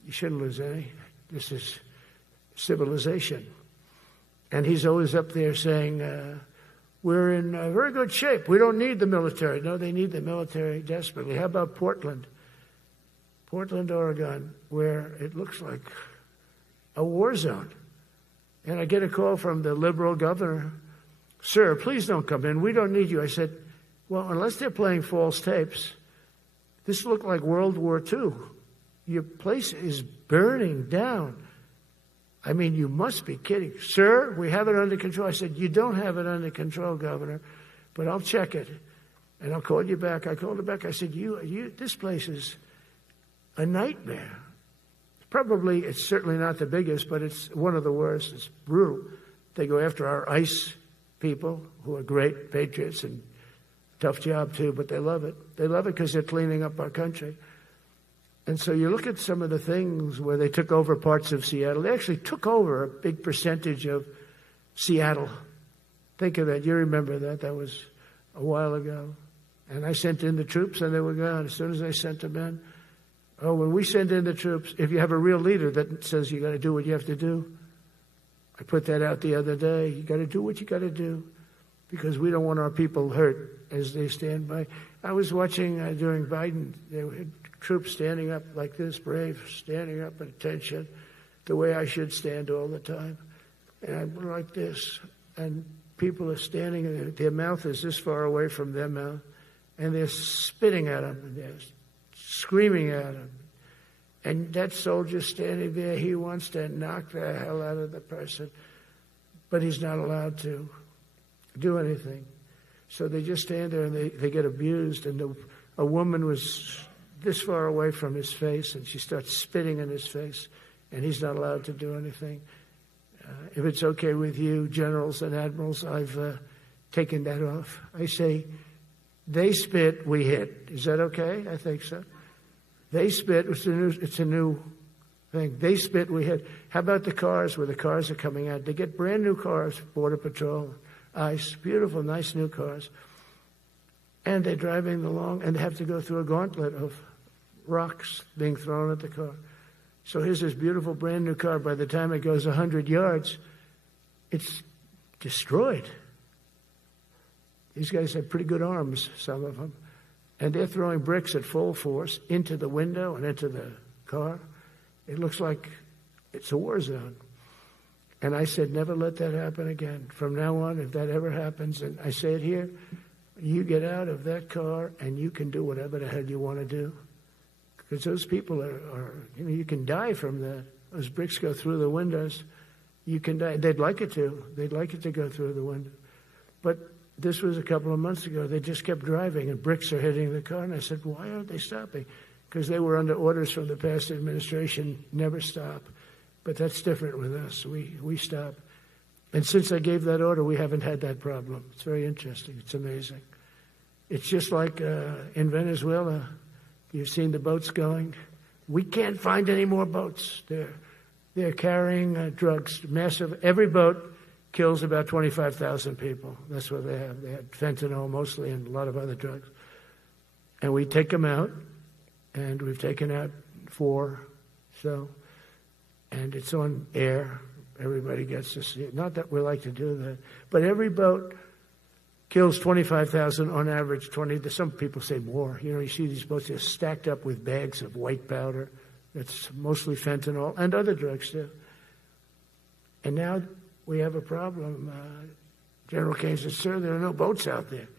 You shouldn't lose any. This is civilization. And he's always up there saying, we're in very good shape. We don't need the military. No, they need the military desperately. How about Portland? Portland, Oregon, where it looks like a war zone. And I get a call from the liberal governor. Sir, please don't come in. We don't need you. I said, well, unless they're playing false tapes, this looked like World War II. Your place is burning down. I mean, you must be kidding. Sir, we have it under control. I said, you don't have it under control, Governor, but I'll check it, and I'll call you back. I called her back. I said, this place is a nightmare. It's certainly not the biggest, but it's one of the worst. It's brutal. They go after our ICE people, who are great patriots and tough job too, but they love it. They love it because they're cleaning up our country. And so you look at some of the things where they took over parts of Seattle. They actually took over a big percentage of Seattle. Think of that. You remember that. That was a while ago. And I sent in the troops, and they were gone. As soon as I sent them in, when we send in the troops, if you have a real leader that says you got to do what you have to do, I put that out the other day. You got to do what you got to do because we don't want our people hurt as they stand by. I was watching during Biden, there were troops standing up like this, brave, standing up at attention, the way I should stand all the time. And I'm like this, and people are standing, and their mouth is this far away from their mouth, and they're spitting at them, and they're screaming at them. And that soldier's standing there, he wants to knock the hell out of the person, but he's not allowed to do anything. So they just stand there, and they get abused, and a woman was this far away from his face, and she starts spitting in his face, and he's not allowed to do anything. If it's okay with you, generals and admirals, I've taken that off. I say, they spit, we hit. Is that okay? I think so. They spit, it's a new thing. They spit, we hit. How about the cars where the cars are coming out? They get brand new cars, Border Patrol, ICE, beautiful, nice new cars. And they're driving along, and they have to go through a gauntlet of rocks being thrown at the car. So here's this beautiful brand new car. By the time it goes 100 yards, it's destroyed. These guys have pretty good arms, some of them. And they're throwing bricks at full force into the window and into the car. It looks like it's a war zone. And I said, never let that happen again. From now on, if that ever happens, and I say it here, you get out of that car and you can do whatever the hell you want to do. Because those people are you can die from that. Those bricks go through the windows. You can die. They'd like it to. They'd like it to go through the window. But this was a couple of months ago. They just kept driving, and bricks are hitting the car. And I said, why aren't they stopping? Because they were under orders from the past administration, never stop. But that's different with us. We stop. And since I gave that order, we haven't had that problem. It's very interesting. It's amazing. It's just like in Venezuela. You've seen the boats going. We can't find any more boats. They're carrying drugs, massive. Every boat kills about 25,000 people. That's what they have. They had fentanyl mostly and a lot of other drugs. And we take them out, and we've taken out 4. So, and it's on air. Everybody gets to see it. Not that we like to do that, but every boat kills 25,000 on average. 20. Some people say more. You see these boats are stacked up with bags of white powder. That's mostly fentanyl and other drugs too. And now we have a problem. General Kane said, "Sir, there are no boats out there.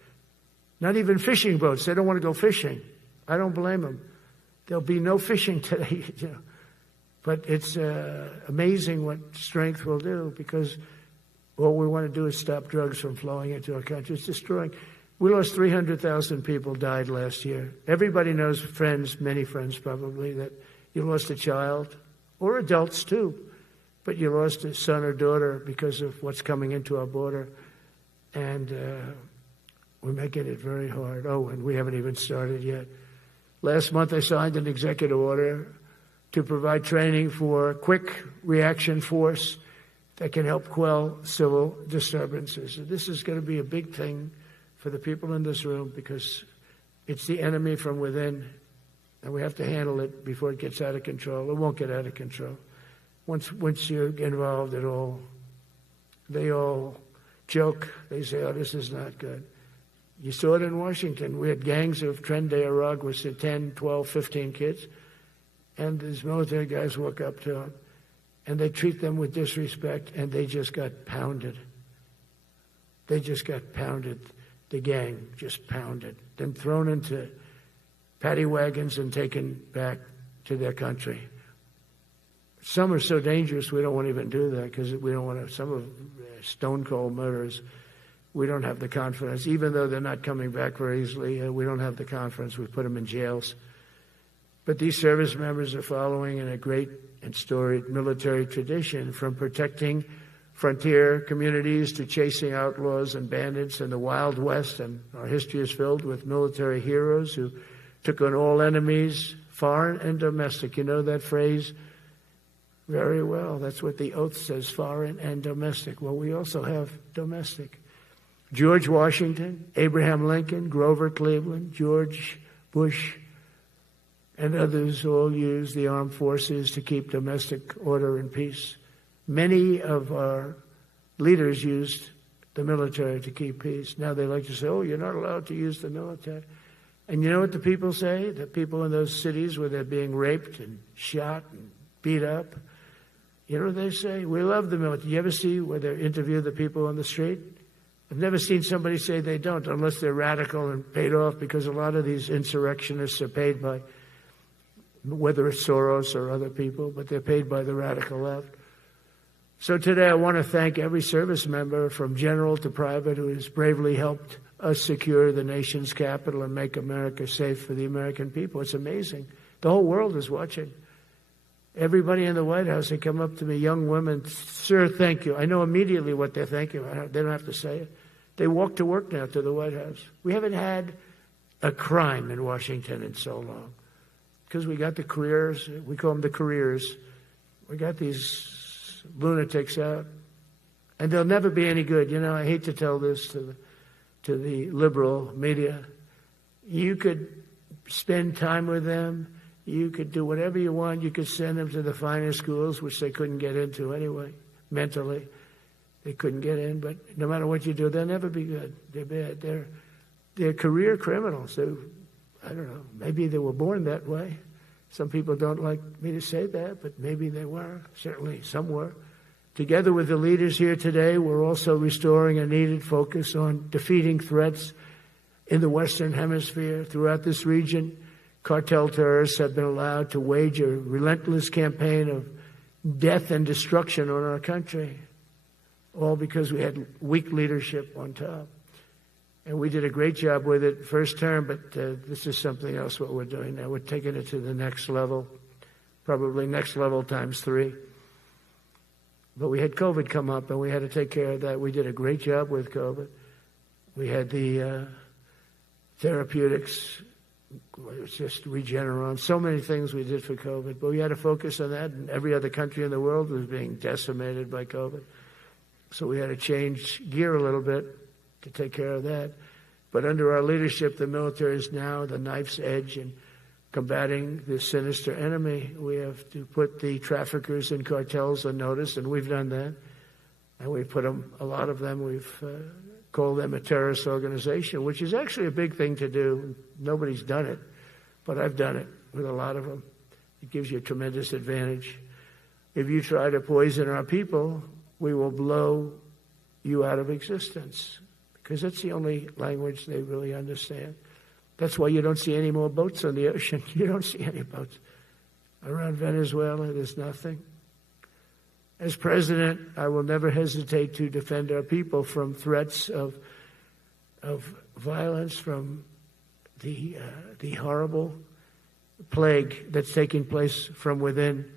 Not even fishing boats. They don't want to go fishing. I don't blame them. There'll be no fishing today." But it's amazing what strength will do, because all we want to do is stop drugs from flowing into our country. It's destroying. We lost 300,000 people died last year. Everybody knows, friends, many friends probably, that you lost a child or adults too. But you lost a son or daughter because of what's coming into our border. And we're making it very hard. Oh, and we haven't even started yet. Last month I signed an executive order to provide training for quick reaction force that can help quell civil disturbances. And this is going to be a big thing for the people in this room because it's the enemy from within, and we have to handle it before it gets out of control. It won't get out of control. Once you're involved at all, they all joke. They say, oh, this is not good. You saw it in Washington. We had gangs of Tren de Aragua with 10, 12, 15 kids, and these military guys walk up to them, and they treat them with disrespect, and they just got pounded. They just got pounded. The gang just pounded. Then thrown into paddy wagons and taken back to their country. Some are so dangerous we don't want to even do that because we don't want to. Some of stone cold murderers, we don't have the confidence. Even though they're not coming back very easily, we don't have the confidence. We put them in jails. But these service members are following in a great and storied military tradition, from protecting frontier communities to chasing outlaws and bandits in the Wild West. And our history is filled with military heroes who took on all enemies, foreign and domestic. You know that phrase very well. That's what the oath says, foreign and domestic. Well, we also have domestic. George Washington, Abraham Lincoln, Grover Cleveland, George Bush, and others all used the armed forces to keep domestic order and peace. Many of our leaders used the military to keep peace. Now they like to say, oh, you're not allowed to use the military. And you know what the people say? The people in those cities where they're being raped and shot and beat up, you know what they say? We love the military. You ever see where they interview the people on the street? I've never seen somebody say they don't, unless they're radical and paid off, because a lot of these insurrectionists are paid by, whether it's Soros or other people, but they're paid by the radical left. So today I want to thank every service member from general to private who has bravely helped us secure the nation's capital and make America safe for the American people. It's amazing. The whole world is watching. Everybody in the White House, they come up to me, young women, sir, thank you. I know immediately what they're thanking. They don't have to say it. They walk to work now to the White House. We haven't had a crime in Washington in so long because we got the careers. We call them the careers. We got these lunatics out, and they'll never be any good. You know, I hate to tell this to the liberal media. You could spend time with them. You could do whatever you want. You could send them to the finer schools, which they couldn't get into anyway, mentally. They couldn't get in, but no matter what you do, they'll never be good. They're bad. They're career criminals. I don't know, maybe they were born that way. Some people don't like me to say that, but maybe they were. Certainly some were. Together with the leaders here today, we're also restoring a needed focus on defeating threats in the Western Hemisphere. Throughout this region, cartel terrorists have been allowed to wage a relentless campaign of death and destruction on our country, all because we had weak leadership on top. And we did a great job with it first term, but this is something else what we're doing now. We're taking it to the next level, probably next level times 3. But we had COVID come up, and we had to take care of that. We did a great job with COVID. We had the therapeutics. It was just Regeneron. So many things we did for COVID. But we had to focus on that, and every other country in the world was being decimated by COVID. So we had to change gear a little bit to take care of that. But under our leadership, the military is now the knife's edge in combating this sinister enemy. We have to put the traffickers and cartels on notice, and we've done that. And we put them, a lot of them, we've called them a terrorist organization, which is actually a big thing to do. Nobody's done it, but I've done it with a lot of them. It gives you a tremendous advantage. If you try to poison our people, we will blow you out of existence, because that's the only language they really understand. That's why you don't see any more boats on the ocean. You don't see any boats. Around Venezuela, there's nothing. As president, I will never hesitate to defend our people from threats of violence, from the horrible plague that's taking place from within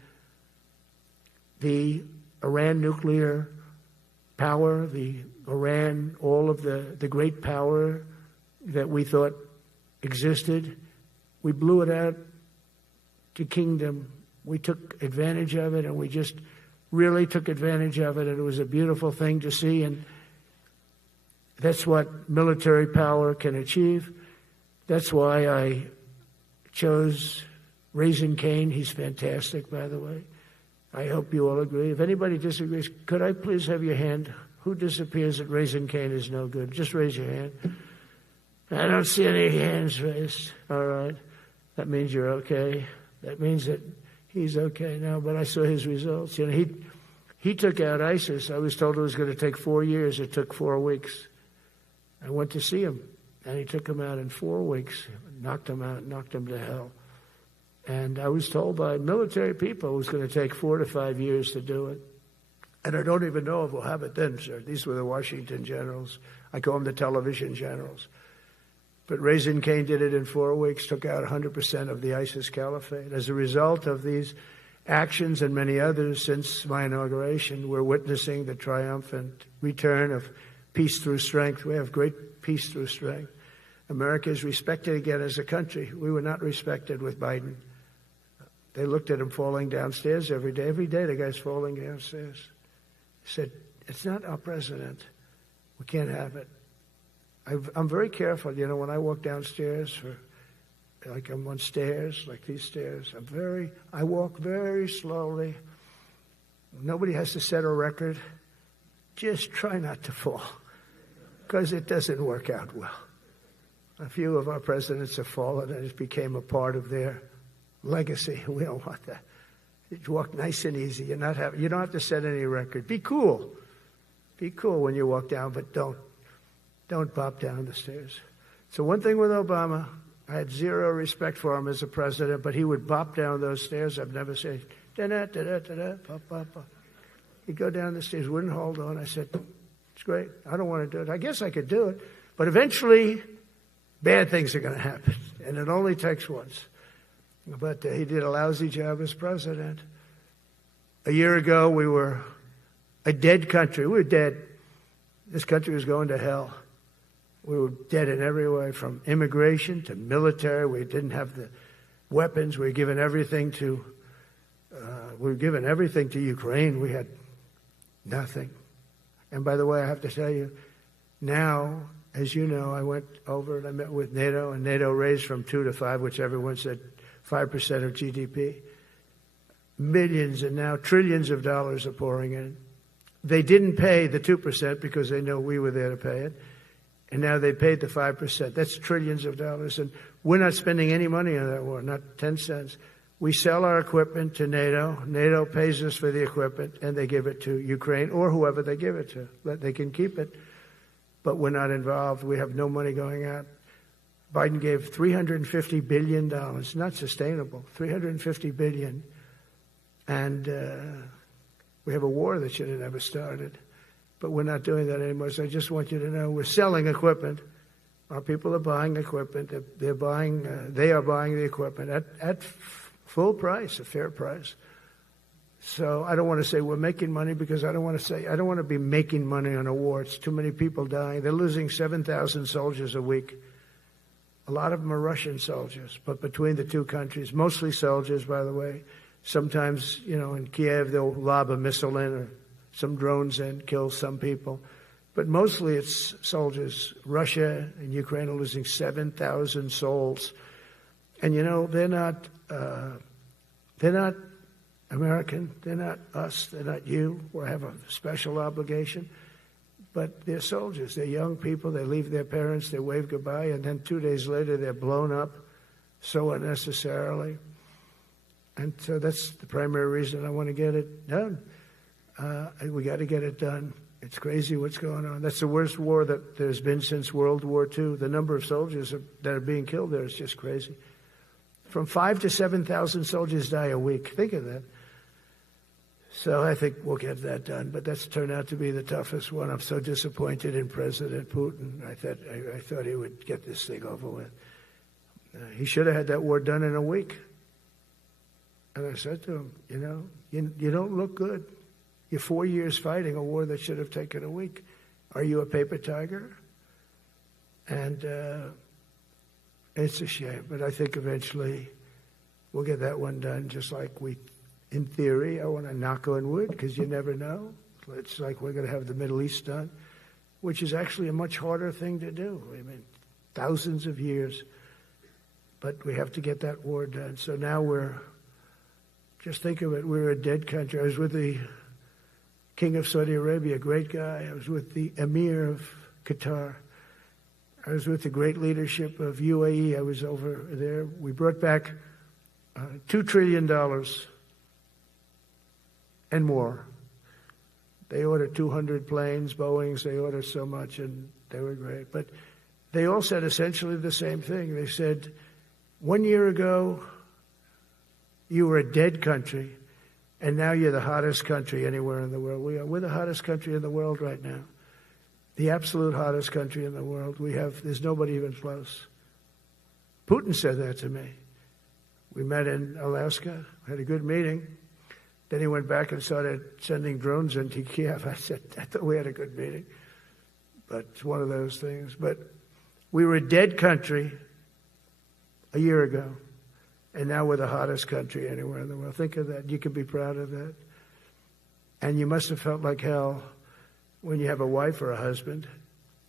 the Iran nuclear power, the Iran, all of the great power that we thought existed, we blew it out to kingdom. We took advantage of it, and we just really took advantage of it, and it was a beautiful thing to see, and that's what military power can achieve. That's why I chose Raising Cane. He's fantastic, by the way. I hope you all agree. If anybody disagrees, could I please have your hand? Who disappears that Raising Cane is no good? Just raise your hand. I don't see any hands raised. All right. That means you're okay. That means that he's okay now, but I saw his results. You know, he took out ISIS. I was told it was going to take 4 years. It took 4 weeks. I went to see him, and he took him out in 4 weeks, knocked him out, knocked him to hell. And I was told by military people it was going to take 4 to 5 years to do it. And I don't even know if we'll have it then, sir. These were the Washington generals. I call them the television generals. But Raising Cane did it in 4 weeks, took out 100% of the ISIS caliphate. As a result of these actions and many others since my inauguration, we're witnessing the triumphant return of peace through strength. We have great peace through strength. America is respected again as a country. We were not respected with Biden. They looked at him falling downstairs every day. Every day the guy's falling downstairs. He said, it's not our president. We can't have it. I'm very careful, you know, when I walk downstairs like I'm on stairs, like these stairs. I walk very slowly. Nobody has to set a record. Just try not to fall, because it doesn't work out well. A few of our presidents have fallen, and it became a part of their legacy. We don't want that. You walk nice and easy. You don't have to set any record. Be cool. Be cool when you walk down, but don't pop down the stairs. So one thing with Obama, I had zero respect for him as a president, but he would bop down those stairs. I've never said, da-da, da-da, da-da, pop, pop, pop. He'd go down the stairs, wouldn't hold on. I said, it's great. I don't want to do it. I guess I could do it. But eventually, bad things are going to happen. And it only takes once. But he did a lousy job as president. A year ago, we were a dead country. We were dead. This country was going to hell. We were dead in every way, from immigration to military. We didn't have the weapons. We were given everything to Ukraine. We had nothing. And by the way, I have to tell you, now, as you know, I went over and I met with NATO, and NATO raised from 2 to 5, which everyone said 5% of GDP. Millions and now trillions of dollars are pouring in. They didn't pay the 2% because they know we were there to pay it. And now they paid the 5%. That's trillions of dollars. And we're not spending any money on that war, not 10 cents. We sell our equipment to NATO. NATO pays us for the equipment, and they give it to Ukraine or whoever they give it to. They can keep it, but we're not involved. We have no money going out. Biden gave $350 billion. Not sustainable. $350 billion. And we have a war that should have never started. But we're not doing that anymore. So I just want you to know we're selling equipment. Our people are buying equipment. They are buying the equipment at full price, a fair price. So I don't want to say we're making money, because I don't want to be making money on a war. It's too many people dying. They're losing 7,000 soldiers a week. A lot of them are Russian soldiers, but between the two countries, mostly soldiers, by the way. Sometimes, you know, in Kiev, they'll lob a missile in or some drones in, kill some people. But mostly it's soldiers. Russia and Ukraine are losing 7,000 souls. And, you know, they're not American. They're not us. They're not you. We have a special obligation. But they're soldiers. They're young people. They leave their parents. They wave goodbye. And then 2 days later, they're blown up so unnecessarily. And so that's the primary reason I want to get it done. We got to get it done. It's crazy what's going on. That's the worst war that there's been since World War II. The number of soldiers that are being killed there is just crazy. From 5,000 to 7,000 soldiers die a week. Think of that. So I think we'll get that done. But that's turned out to be the toughest one. I'm so disappointed in President Putin. I thought he would get this thing over with. He should have had that war done in a week. And I said to him, you don't look good. You're 4 years fighting a war that should have taken a week. Are you a paper tiger? And it's a shame, but I think eventually we'll get that one done, just like in theory, I want to knock on wood, because you never know. It's like we're going to have the Middle East done, which is actually a much harder thing to do. I mean, thousands of years. But we have to get that war done. So now just think of it, we're a dead country. I was with the King of Saudi Arabia, a great guy. I was with the Emir of Qatar. I was with the great leadership of UAE. I was over there. We brought back $2 trillion and more. They ordered 200 planes, Boeings. They ordered so much, and they were great. But they all said essentially the same thing. They said, 1 year ago, you were a dead country, and now you're the hottest country anywhere in the world. We're the hottest country in the world right now. The absolute hottest country in the world. There's nobody even close. Putin said that to me. We met in Alaska, had a good meeting. Then he went back and started sending drones into Kiev. I said, I thought we had a good meeting. But it's one of those things. But we were a dead country a year ago, and now we're the hottest country anywhere in the world. Think of that. You can be proud of that. And you must have felt like hell when you have a wife or a husband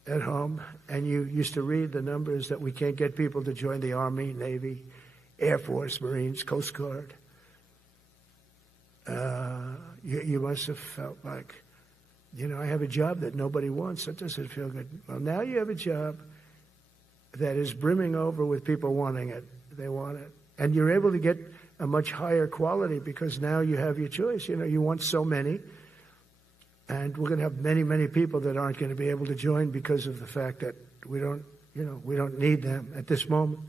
at home, and you used to read the numbers that we can't get people to join the Army, Navy, Air Force, Marines, Coast Guard. You must have felt like, I have a job that nobody wants. That doesn't feel good. Well, now you have a job that is brimming over with people wanting it. They want it. And you're able to get a much higher quality because now you have your choice. You want so many. And we're going to have many, many people that aren't going to be able to join because of the fact that we don't need them at this moment.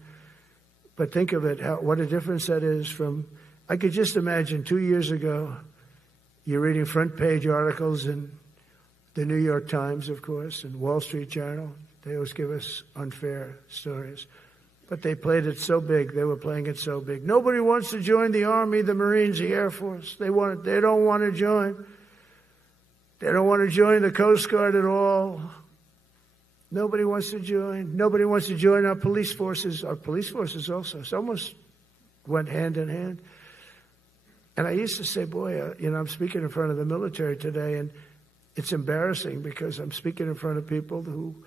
But think of it, what a difference that is from, I could just imagine 2 years ago, you're reading front page articles in the New York Times, of course, and Wall Street Journal. They always give us unfair stories. But they played it so big. They were playing it so big. Nobody wants to join the Army, the Marines, the Air Force. They don't want to join. They don't want to join the Coast Guard at all. Nobody wants to join. Nobody wants to join our police forces. Our police forces also. It almost went hand in hand. And I used to say, boy, I'm speaking in front of the military today, and it's embarrassing because I'm speaking in front of people who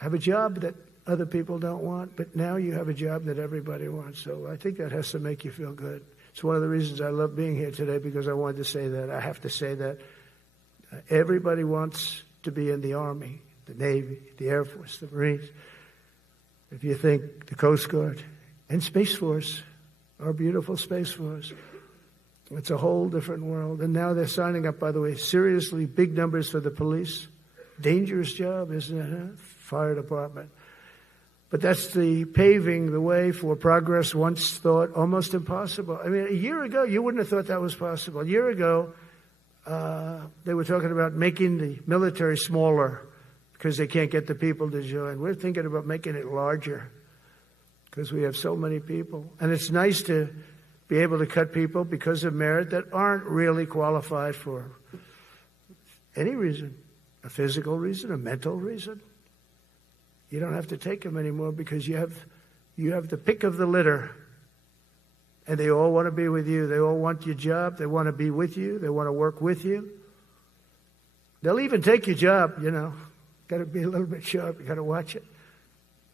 have a job that other people don't want, but now you have a job that everybody wants. So I think that has to make you feel good. It's one of the reasons I love being here today, because I wanted to say that. I have to say that everybody wants to be in the Army, the Navy, the Air Force, the Marines. If you think the Coast Guard and Space Force, our beautiful Space Force, it's a whole different world. And now they're signing up, by the way, seriously big numbers for the police. Dangerous job, isn't it? Huh? Fire department. But that's the paving the way for progress once thought almost impossible. I mean, a year ago, you wouldn't have thought that was possible. A year ago, they were talking about making the military smaller because they can't get the people to join. We're thinking about making it larger because we have so many people. And it's nice to be able to cut people because of merit that aren't really qualified for any reason, a physical reason, a mental reason. You don't have to take them anymore because you have the pick of the litter, and they all want to be with you. They all want your job. They want to be with you. They want to work with you. They'll even take your job, Got to be a little bit sharp. You got to watch it.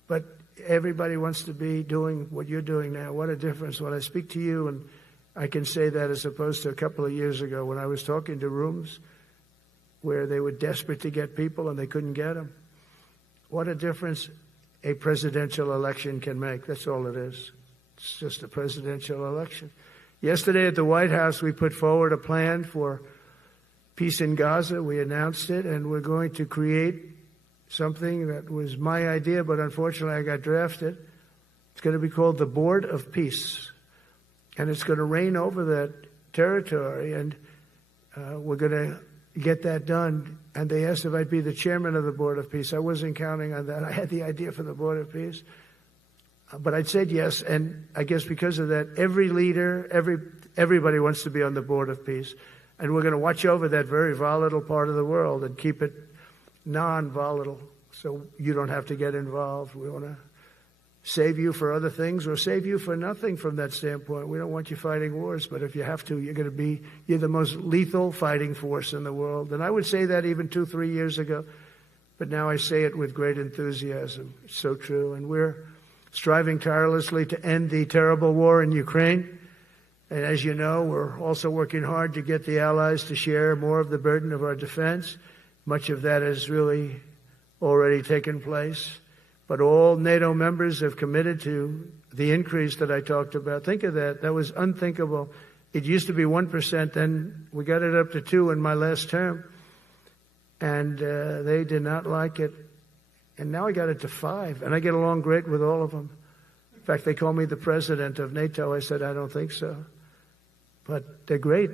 But everybody wants to be doing what you're doing now. What a difference when I speak to you, and I can say that as opposed to a couple of years ago when I was talking to rooms where they were desperate to get people and they couldn't get them. What a difference a presidential election can make. That's all it is. It's just a presidential election. Yesterday at the White House, we put forward a plan for peace in Gaza. We announced it, and we're going to create something that was my idea, but unfortunately I got drafted. It's going to be called the Board of Peace, and it's going to reign over that territory, and we're going to get that done. And they asked if I'd be the chairman of the Board of Peace. I wasn't counting on that. I had the idea for the Board of Peace. But I said yes, and I guess because of that, every leader, everybody wants to be on the board of peace. And we're going to watch over that very volatile part of the world and keep it non-volatile so you don't have to get involved. We want to save you for other things or save you for nothing from that standpoint. We don't want you fighting wars, but if you have to, you're the most lethal fighting force in the world. And I would say that even 2-3 years ago, but now I say it with great enthusiasm. It's so true. And we're striving tirelessly to end the terrible war in Ukraine. And as you know, we're also working hard to get the allies to share more of the burden of our defense. Much of that has really already taken place. But all NATO members have committed to the increase that I talked about. Think of that. That was unthinkable. It used to be 1%, then we got it up to 2% in my last term. And they did not like it. And now I got it to 5%, and I get along great with all of them. In fact, they call me the president of NATO. I said, I don't think so. But they're great.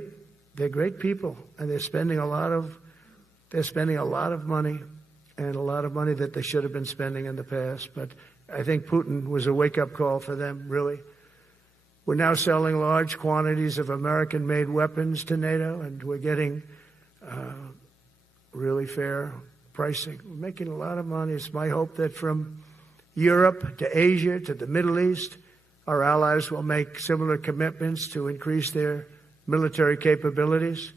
They're great people, and they're spending a lot of money, and a lot of money that they should have been spending in the past. But I think Putin was a wake-up call for them, really. We're now selling large quantities of American-made weapons to NATO, and we're getting really fair pricing. We're making a lot of money. It's my hope that from Europe to Asia to the Middle East, our allies will make similar commitments to increase their military capabilities.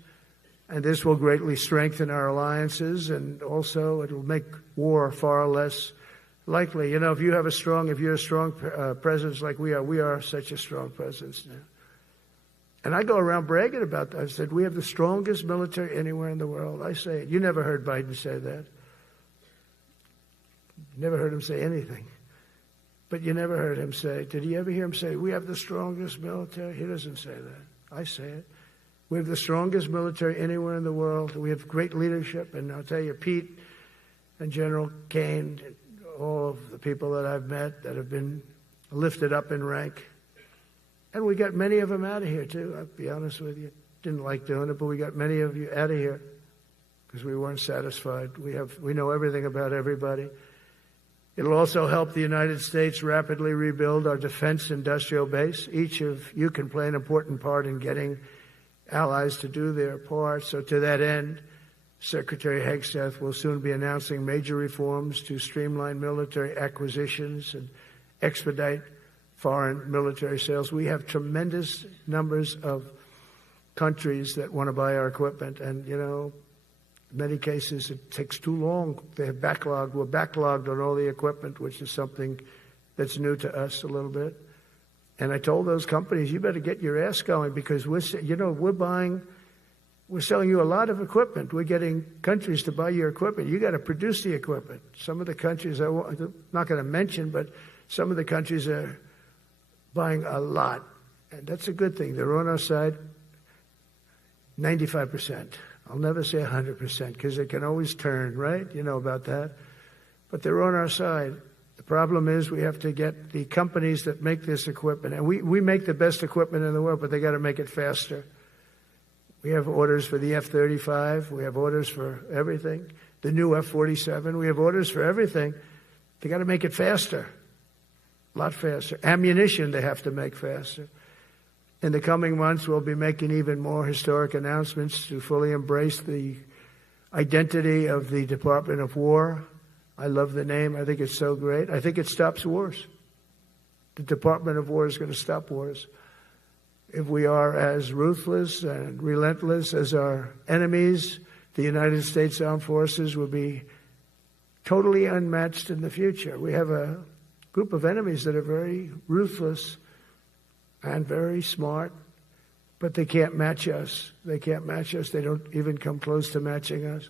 And this will greatly strengthen our alliances, and also it will make war far less likely. You know, if you're a strong presence like we are such a strong presence now. And I go around bragging about that. I said, we have the strongest military anywhere in the world. I say it. You never heard Biden say that. Never heard him say anything. But you never heard him say, did you ever hear him say, we have the strongest military? He doesn't say that. I say it. We have the strongest military anywhere in the world. We have great leadership. And I'll tell you, Pete and General Kane, all of the people that I've met that have been lifted up in rank. And we got many of them out of here, too. I'll be honest with you. Didn't like doing it, but we got many of you out of here because we weren't satisfied. We know everything about everybody. It'll also help the United States rapidly rebuild our defense industrial base. Each of you can play an important part in getting allies to do their part. So to that end, Secretary Hegseth will soon be announcing major reforms to streamline military acquisitions and expedite foreign military sales. We have tremendous numbers of countries that want to buy our equipment, and, you know, in many cases it takes too long. They have backlogged. We're backlogged on all the equipment, which is something that's new to us a little bit. And I told those companies, you better get your ass going because we're selling you a lot of equipment. We're getting countries to buy your equipment. You got to produce the equipment. Some of the countries, I'm not going to mention, but some of the countries are buying a lot. And that's a good thing. They're on our side 95%. I'll never say 100% because it can always turn, right? You know about that. But they're on our side. The problem is we have to get the companies that make this equipment. And we make the best equipment in the world, but they got to make it faster. We have orders for the F-35. We have orders for everything. The new F-47. We have orders for everything. They got to make it faster. A lot faster. Ammunition they have to make faster. In the coming months, we'll be making even more historic announcements to fully embrace the identity of the Department of War. I love the name. I think it's so great. I think it stops wars. The Department of War is going to stop wars. If we are as ruthless and relentless as our enemies, the United States Armed Forces will be totally unmatched in the future. We have a group of enemies that are very ruthless and very smart, but they can't match us. They can't match us. They don't even come close to matching us.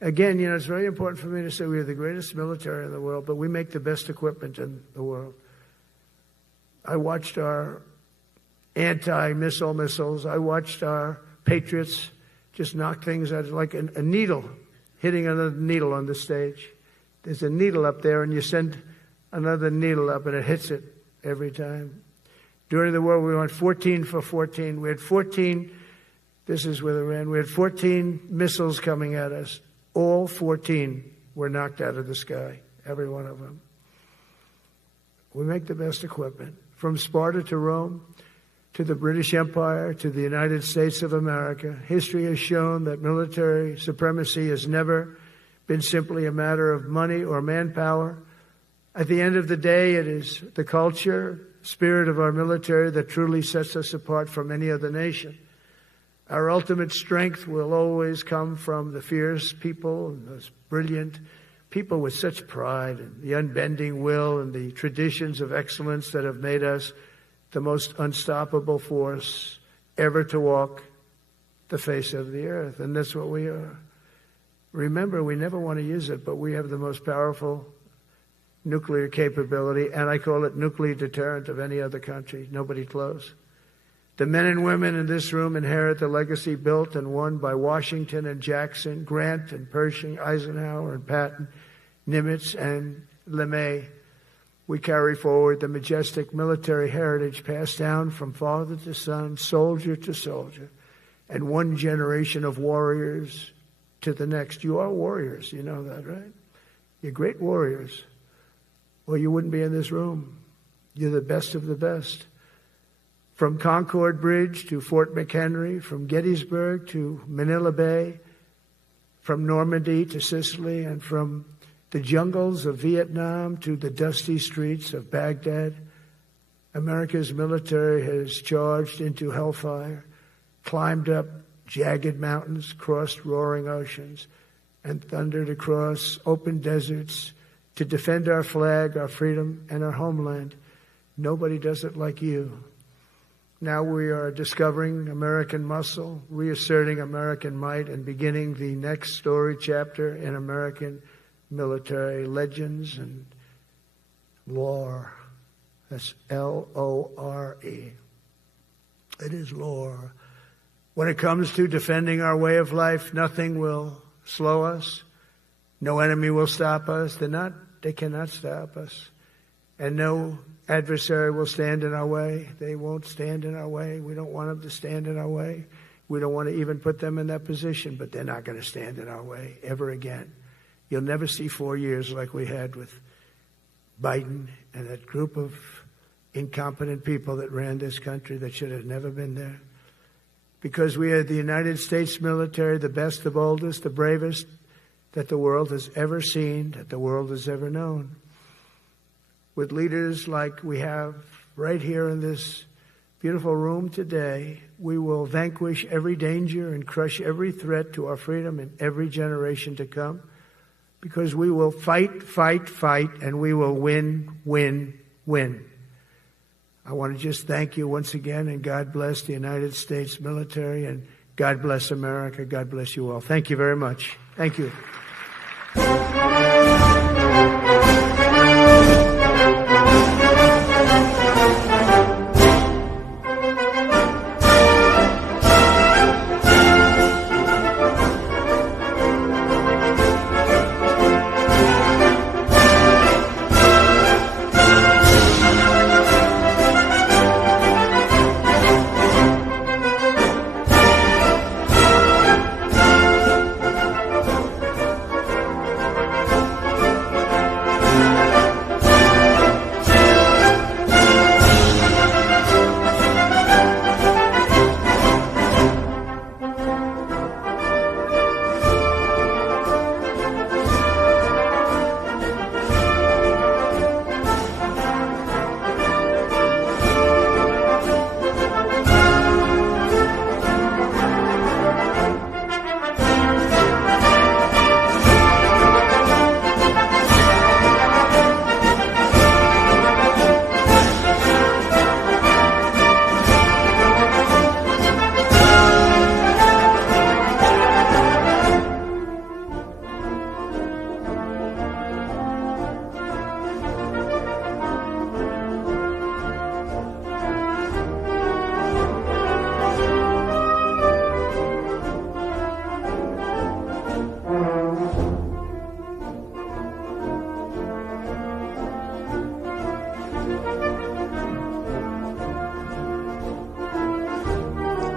Again, you know, it's very important for me to say we are the greatest military in the world, but we make the best equipment in the world. I watched our anti-missile missiles. I watched our Patriots just knock things out like a needle, hitting another needle on the stage. There's a needle up there, and you send another needle up, and it hits it every time. During the war, we went 14 for 14. We had 14, this is with Iran, we had 14 missiles coming at us. All 14 were knocked out of the sky, every one of them. We make the best equipment. From Sparta to Rome, to the British Empire, to the United States of America, history has shown that military supremacy has never been simply a matter of money or manpower. At the end of the day, it is the culture, spirit of our military that truly sets us apart from any other nation. Our ultimate strength will always come from the fierce people and those brilliant people with such pride and the unbending will and the traditions of excellence that have made us the most unstoppable force ever to walk the face of the earth. And that's what we are. Remember, we never want to use it, but we have the most powerful nuclear capability, and I call it nuclear deterrent of any other country. Nobody close. The men and women in this room inherit the legacy built and won by Washington and Jackson, Grant and Pershing, Eisenhower and Patton, Nimitz and LeMay. We carry forward the majestic military heritage passed down from father to son, soldier to soldier, and one generation of warriors to the next. You are warriors, you know that, right? You're great warriors, or you wouldn't be in this room. You're the best of the best. From Concord Bridge to Fort McHenry, from Gettysburg to Manila Bay, from Normandy to Sicily, and from the jungles of Vietnam to the dusty streets of Baghdad, America's military has charged into hellfire, climbed up jagged mountains, crossed roaring oceans, and thundered across open deserts to defend our flag, our freedom, and our homeland. Nobody does it like you. Now we are discovering American muscle, reasserting American might, and beginning the next story chapter in American military legends and lore. That's L-O-R-E. It is lore. When it comes to defending our way of life, nothing will slow us. No enemy will stop us. They cannot stop us. And no adversary will stand in our way. They won't stand in our way. We don't want them to stand in our way. We don't want to even put them in that position, but they're not going to stand in our way ever again. You'll never see 4 years like we had with Biden and that group of incompetent people that ran this country that should have never been there. Because we are the United States military, the best, the boldest, the bravest that the world has ever seen, that the world has ever known. With leaders like we have right here in this beautiful room today, we will vanquish every danger and crush every threat to our freedom in every generation to come. Because we will fight, fight, fight, and we will win, win, win. I want to just thank you once again, and God bless the United States military, and God bless America. God bless you all. Thank you very much. Thank you.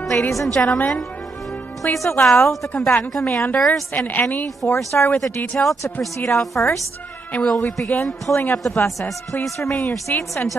Ladies and gentlemen, please allow the combatant commanders and any 4-star with a detail to proceed out first, and we will begin pulling up the buses. Please remain in your seats until